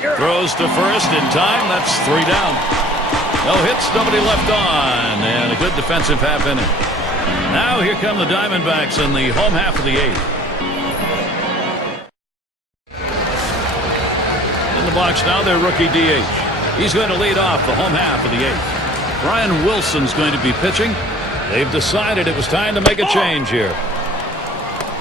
Throws to first in time. That's 3 down. No hits, nobody left on. And a good defensive half inning. Now here come the Diamondbacks in the home half of the 8th. In the box now, their rookie DH. He's going to lead off the home half of the 8th. Brian Wilson's going to be pitching. They've decided it was time to make a change here.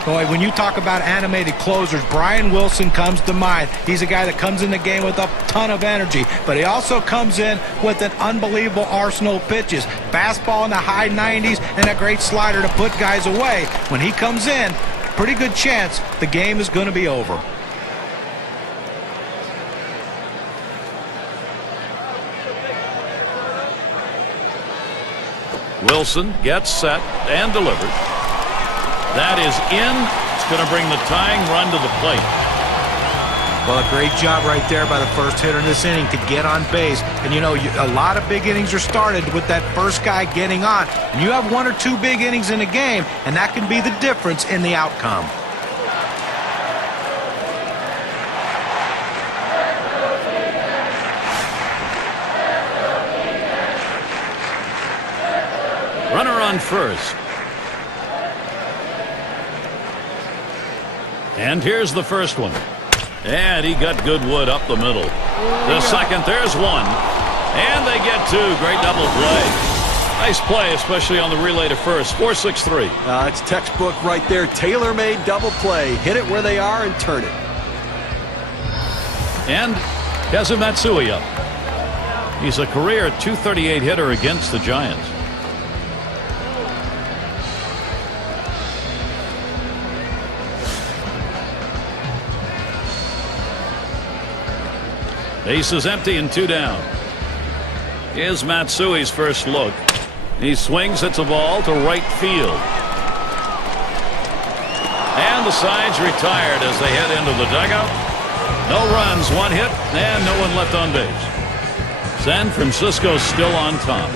Boy, when you talk about animated closers, Brian Wilson comes to mind. He's a guy that comes in the game with a ton of energy, but he also comes in with an unbelievable arsenal of pitches. Fastball in the high 90s and a great slider to put guys away. When he comes in, pretty good chance the game is going to be over. Wilson gets set and delivered. That is in. It's going to bring the tying run to the plate. Well, a great job right there by the first hitter in this inning to get on base. And, you know, a lot of big innings are started with that first guy getting on. And you have 1 or 2 big innings in a game, and that can be the difference in the outcome. Runner on first. And here's the first one. And he got good wood up the middle. The second, there's one. And they get two. Great double play. Nice play, especially on the relay to first. 4-6-3. It's textbook right there. Tailor-made double play. Hit it where they are and turn it. And Kazu Matsui up. He's a career .238 hitter against the Giants. Base is empty and 2 down. Here's Matsui's first look. He swings, hits a ball to right field. And the side's retired as they head into the dugout. No runs, 1 hit, and no one left on base. San Francisco still on top.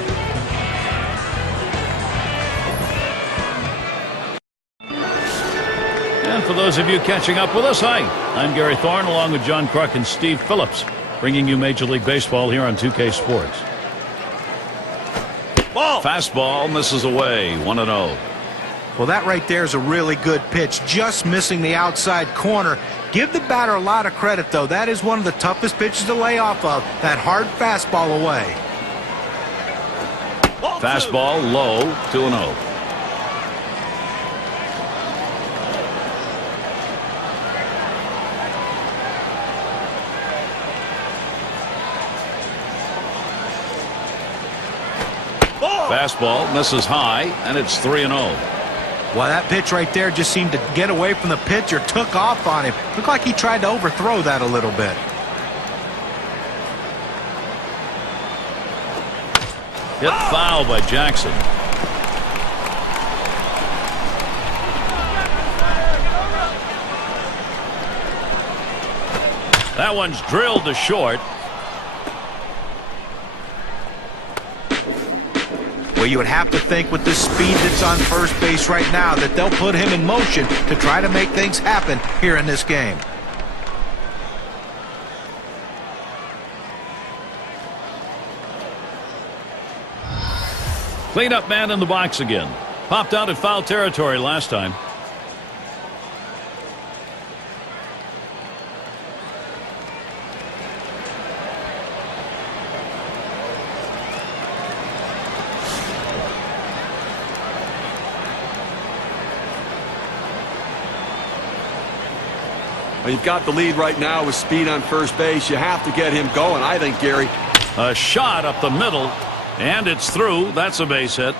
And for those of you catching up with us, hi. I'm Gary Thorne along with John Kruk and Steve Phillips, bringing you Major League Baseball here on 2K Sports. Ball. Fastball misses away, 1-0. Well, that right there is a really good pitch, just missing the outside corner. Give the batter a lot of credit, though. That is one of the toughest pitches to lay off of, that hard fastball away. Fastball low, 2-0. Fastball misses high, and it's 3-0. Well, that pitch right there just seemed to get away from the pitcher, took off on him. Looked like he tried to overthrow that a little bit. Hit foul by Jackson. That one's drilled to short. Well, you would have to think with the speed that's on first base right now that they'll put him in motion to try to make things happen here in this game. Cleanup man in the box again. Popped out at foul territory last time. Well, you've got the lead right now with speed on first base. You have to get him going, I think, Gary. A shot up the middle, and it's through. That's a base hit.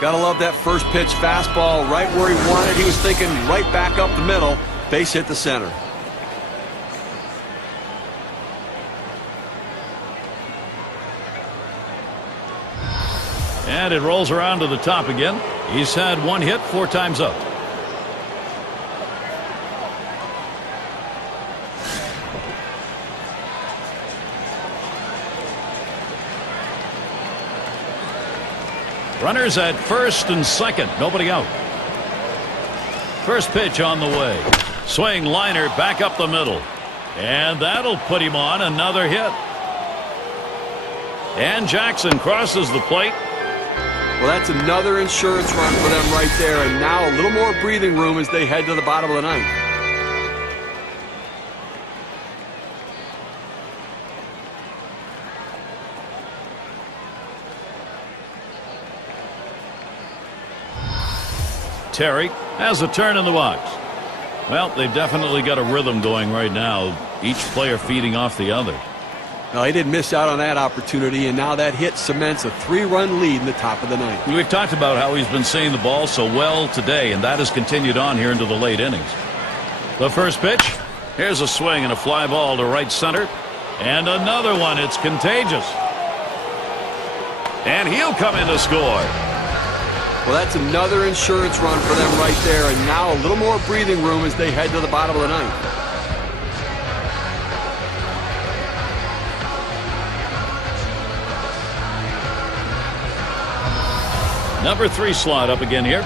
Gotta love that first pitch fastball right where he wanted. He was thinking right back up the middle. Base hit the center. And it rolls around to the top again. He's had 1 hit 4 times up. Runners at first and second. Nobody out. First pitch on the way. Swing liner back up the middle. And that'll put him on another hit. And Jackson crosses the plate. Well, that's another insurance run for them right there. And now a little more breathing room as they head to the bottom of the ninth. Terry has a turn in the box. Well, they've definitely got a rhythm going right now. Each player feeding off the other. No, he didn't miss out on that opportunity, and now that hit cements a 3-run lead in the top of the ninth. We've talked about how he's been seeing the ball so well today, and that has continued on here into the late innings. The first pitch. Here's a swing and a fly ball to right center. And another one. It's contagious. And he'll come in to score. Well, that's another insurance run for them right there, and now a little more breathing room as they head to the bottom of the ninth. Number 3 slot up again here.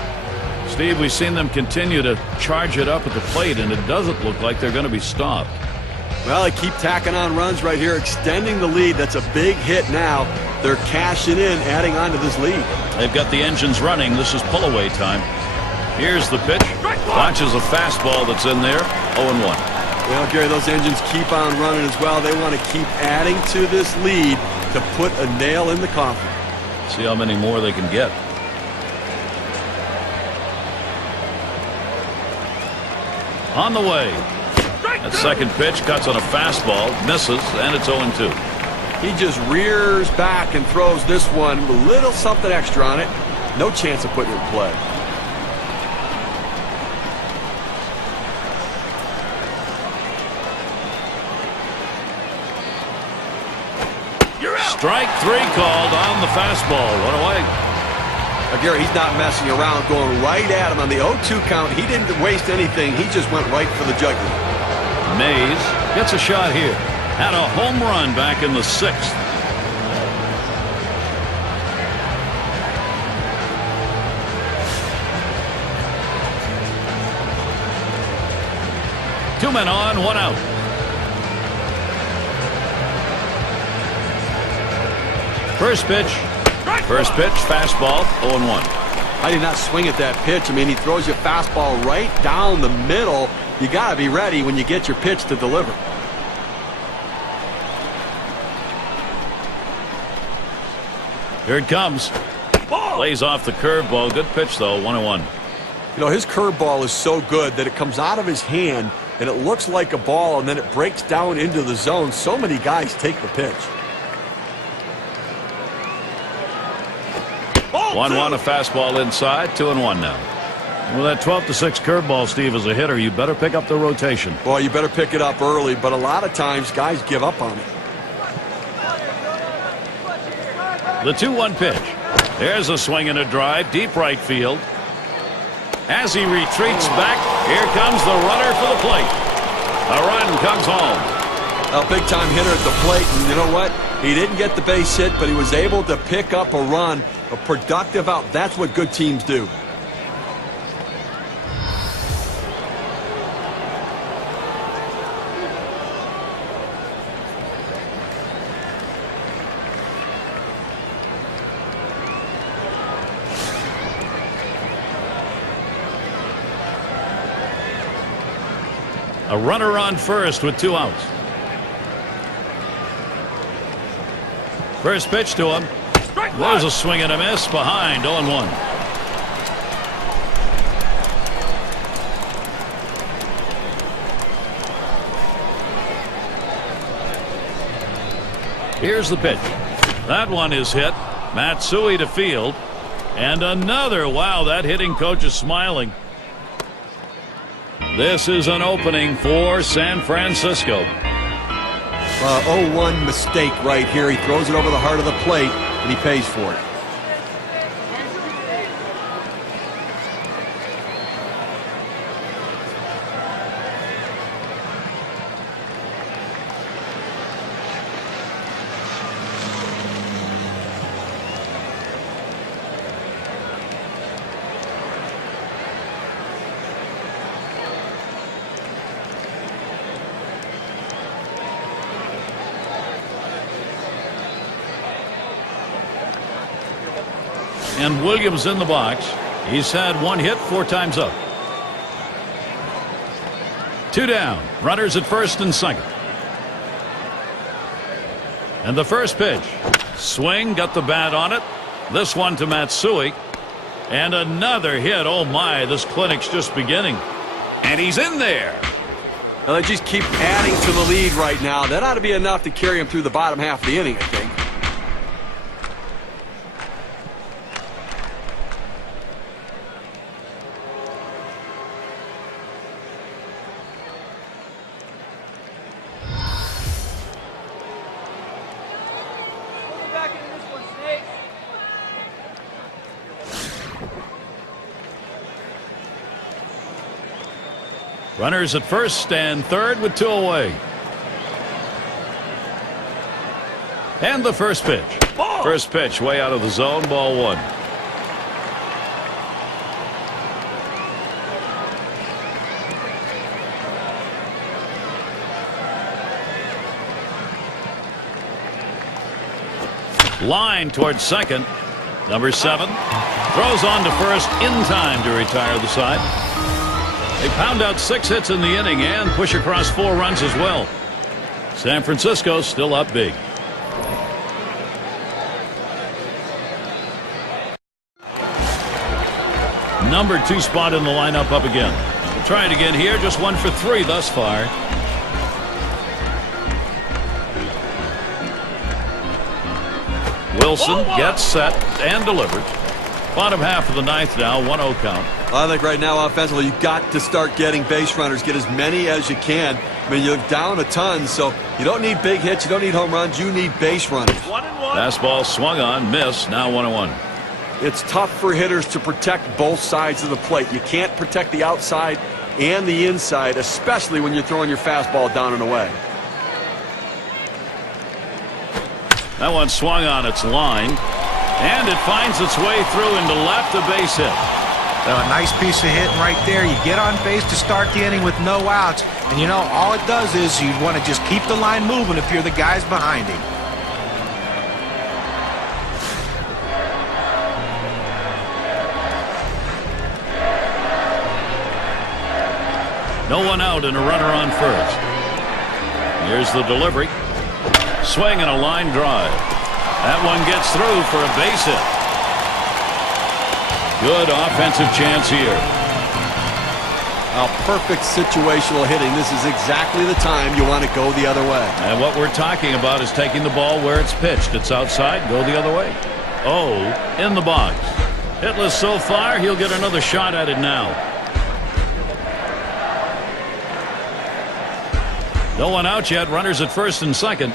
Steve, we've seen them continue to charge it up at the plate, and it doesn't look like they're going to be stopped. Well, they keep tacking on runs right here, extending the lead. That's a big hit now. They're cashing in, adding on to this lead. They've got the engines running. This is pull-away time. Here's the pitch. Watches a fastball that's in there. 0-1. Well, Gary, those engines keep on running as well. They want to keep adding to this lead to put a nail in the coffin. See how many more they can get. On the way. That second pitch cuts on a fastball, misses, and it's 0-2. He just rears back and throws this one with a little something extra on it. No chance of putting it in play. Strike 3 called on the fastball. 1 away. Now, Gary, he's not messing around, going right at him on the 0-2 count. He didn't waste anything. He just went right for the jugular. Mays gets a shot here. Had a home run back in the 6th. Two men on, 1 out. First pitch, fastball, 0-1. I did not swing at that pitch. I mean, he throws your fastball right down the middle. You got to be ready when you get your pitch to deliver. Here it comes. Lays off the curveball. Good pitch, though, 1-1. You know, his curveball is so good that it comes out of his hand, and it looks like a ball, and then it breaks down into the zone. So many guys take the pitch. 1-1, a fastball inside, 2-1 now. Well, that 12-6 curveball, Steve, as a hitter, you better pick up the rotation. Well, you better pick it up early, but a lot of times guys give up on it. The 2-1 pitch. There's a swing and a drive, deep right field. As he retreats back, here comes the runner for the plate. A run comes home. A big-time hitter at the plate, and you know what? He didn't get the base hit, but he was able to pick up a run, a productive out. That's what good teams do. A runner on first with 2 outs. First pitch to him. There's a swing and a miss behind, 0-1. Here's the pitch. That one is hit. Matsui to field. And another. Wow, that hitting coach is smiling. This is an opening for San Francisco. 0-1 mistake right here. He throws it over the heart of the plate, and he pays for it. And Williams in the box. He's had 1 hit 4 times up. 2 down. Runners at first and second. And the first pitch. Swing, got the bat on it. This one to Matsui. And another hit. Oh my, this clinic's just beginning. And he's in there. Now they just keep adding to the lead right now. That ought to be enough to carry him through the bottom half of the inning, I think. Runners at first and third with 2 away. And the first pitch. First pitch way out of the zone, ball 1. Line towards second. Number 7. Throws on to first in time to retire the side. They pound out 6 hits in the inning and push across 4 runs as well. San Francisco still up big. Number 2 spot in the lineup up again. We'll try it again here. Just 1 for 3 thus far. Wilson gets set and delivered. Bottom half of the 9th now, 1-0 count. I think right now offensively you've got to start getting base runners. Get as many as you can. I mean, you're down a ton, so you don't need big hits. You don't need home runs. You need base runners. 1-1. Fastball swung on, miss. Now 1-1. It's tough for hitters to protect both sides of the plate. You can't protect the outside and the inside, especially when you're throwing your fastball down and away. That one swung on its line, and it finds its way through into left, a base hit. A nice piece of hitting right there. You get on base to start the inning with no outs, and you know, all it does is you want to just keep the line moving if you're the guys behind him. No one out and a runner on first. Here's the delivery. Swing and a line drive. That one gets through for a base hit. Good offensive chance here. Perfect situational hitting. This is exactly the time you want to go the other way. And what we're talking about is taking the ball where it's pitched. It's outside, go the other way. Oh, in the box. Hitless so far, he'll get another shot at it now. No one out yet. Runners at first and second.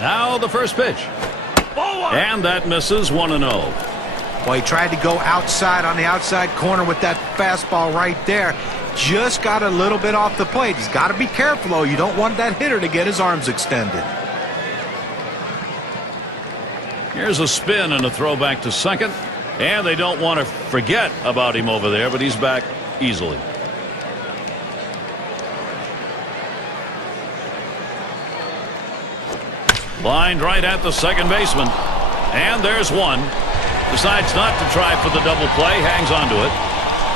Now the first pitch. And that misses. 1-0. Well, he tried to go outside on the outside corner with that fastball right there. Just got a little bit off the plate. He's got to be careful, though. You don't want that hitter to get his arms extended. Here's a spin and a throw back to second. And they don't want to forget about him over there, but he's back easily. Lined right at the second baseman. And there's one. Decides not to try for the double play. Hangs on to it.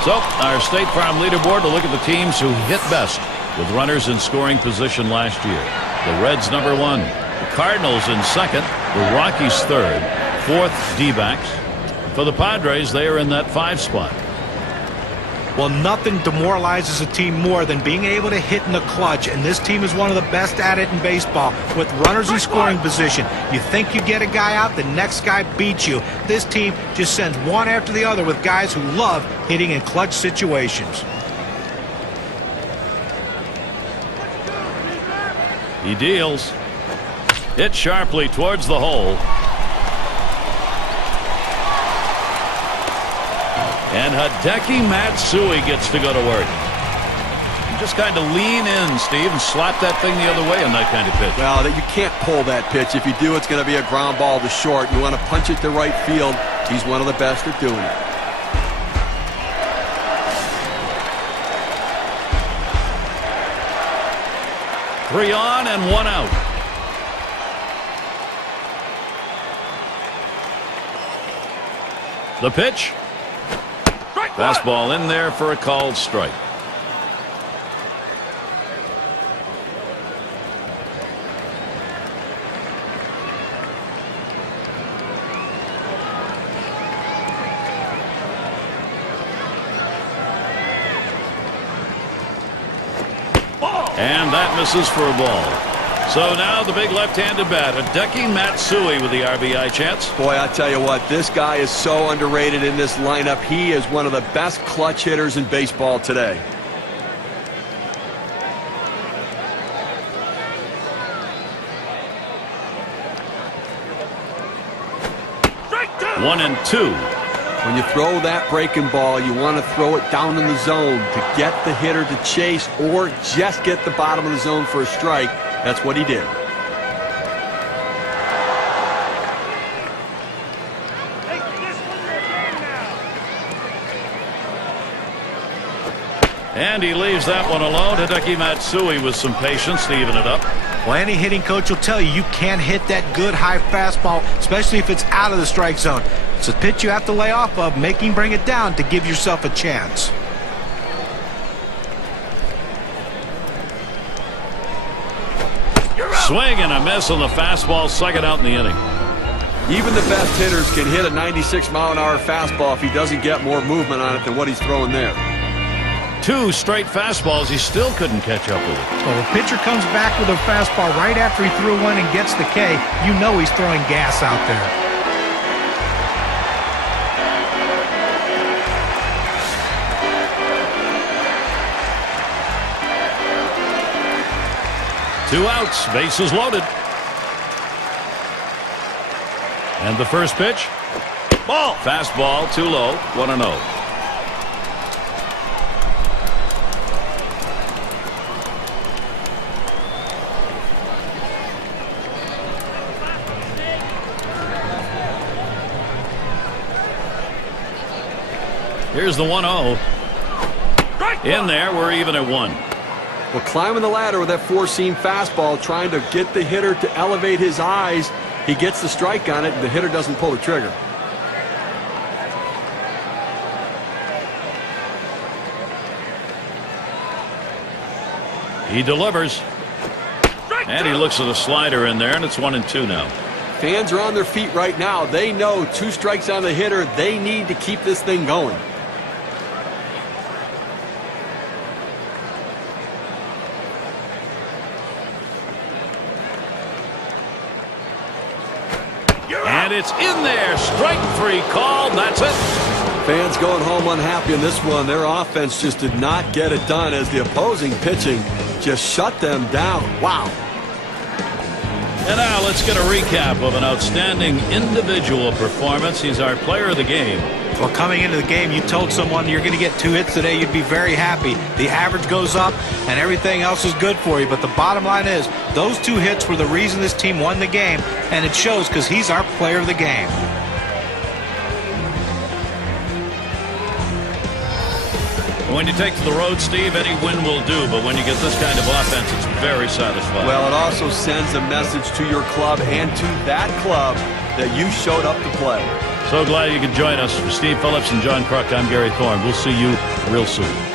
So our State Farm leaderboard to look at the teams who hit best with runners in scoring position last year. The Reds number 1. The Cardinals in second. The Rockies third. 4th D-backs. For the Padres, they are in that 5 spot. Well, nothing demoralizes a team more than being able to hit in the clutch, and this team is one of the best at it in baseball. With runners in scoring position, you think you get a guy out, the next guy beats you. This team just sends one after the other with guys who love hitting in clutch situations. He deals. Hit sharply towards the hole. And Hideki Matsui gets to go to work. You just kind of lean in, Steve, and slap that thing the other way on that kind of pitch. Well, you can't pull that pitch. If you do, it's going to be a ground ball to short. You want to punch it to right field. He's one of the best at doing it. Three on and 1 out. The pitch. Fastball in there for a called strike. And that misses for a ball. So now the big left-handed bat, Hideki Matsui with the RBI chance. Boy, I tell you what, this guy is so underrated in this lineup. He is one of the best clutch hitters in baseball today. One and two. When you throw that breaking ball, you want to throw it down in the zone to get the hitter to chase or just get the bottom of the zone for a strike. That's what he did. And he leaves that one alone. Hideki Matsui with some patience to even it up. Well, any hitting coach will tell you you can't hit that good high fastball, especially if it's out of the strike zone. It's a pitch you have to lay off of, make him bring it down to give yourself a chance. Swing and a miss on the fastball, second out in the inning. Even the best hitters can hit a 96-mile-an-hour fastball if he doesn't get more movement on it than what he's throwing there. 2 straight fastballs, he still couldn't catch up with it. Well, the pitcher comes back with a fastball right after he threw one and gets the K. You know he's throwing gas out there. 2 outs, bases loaded. And the first pitch. Ball. Fastball, too low, 1-0. Here's the 1-0. In there, we're even at 1. Well, climbing the ladder with that four-seam fastball, trying to get the hitter to elevate his eyes. He gets the strike on it, and the hitter doesn't pull the trigger. He delivers. And he looks at a slider in there, and it's 1-2 now. Fans are on their feet right now. They know 2 strikes on the hitter. They need to keep this thing going. And it's in there. Strike 3 called. That's it. Fans going home unhappy in this one. Their offense just did not get it done as the opposing pitching just shut them down. Wow. And now let's get a recap of an outstanding individual performance. He's our player of the game. Well, coming into the game, you told someone you're going to get 2 hits today, you'd be very happy. The average goes up, and everything else is good for you. But the bottom line is, those 2 hits were the reason this team won the game, and it shows because he's our player of the game. When you take to the road, Steve, any win will do. But when you get this kind of offense, it's very satisfying. Well, it also sends a message to your club and to that club that you showed up to play. So glad you could join us. For Steve Phillips and John Kruk, I'm Gary Thorne. We'll see you real soon.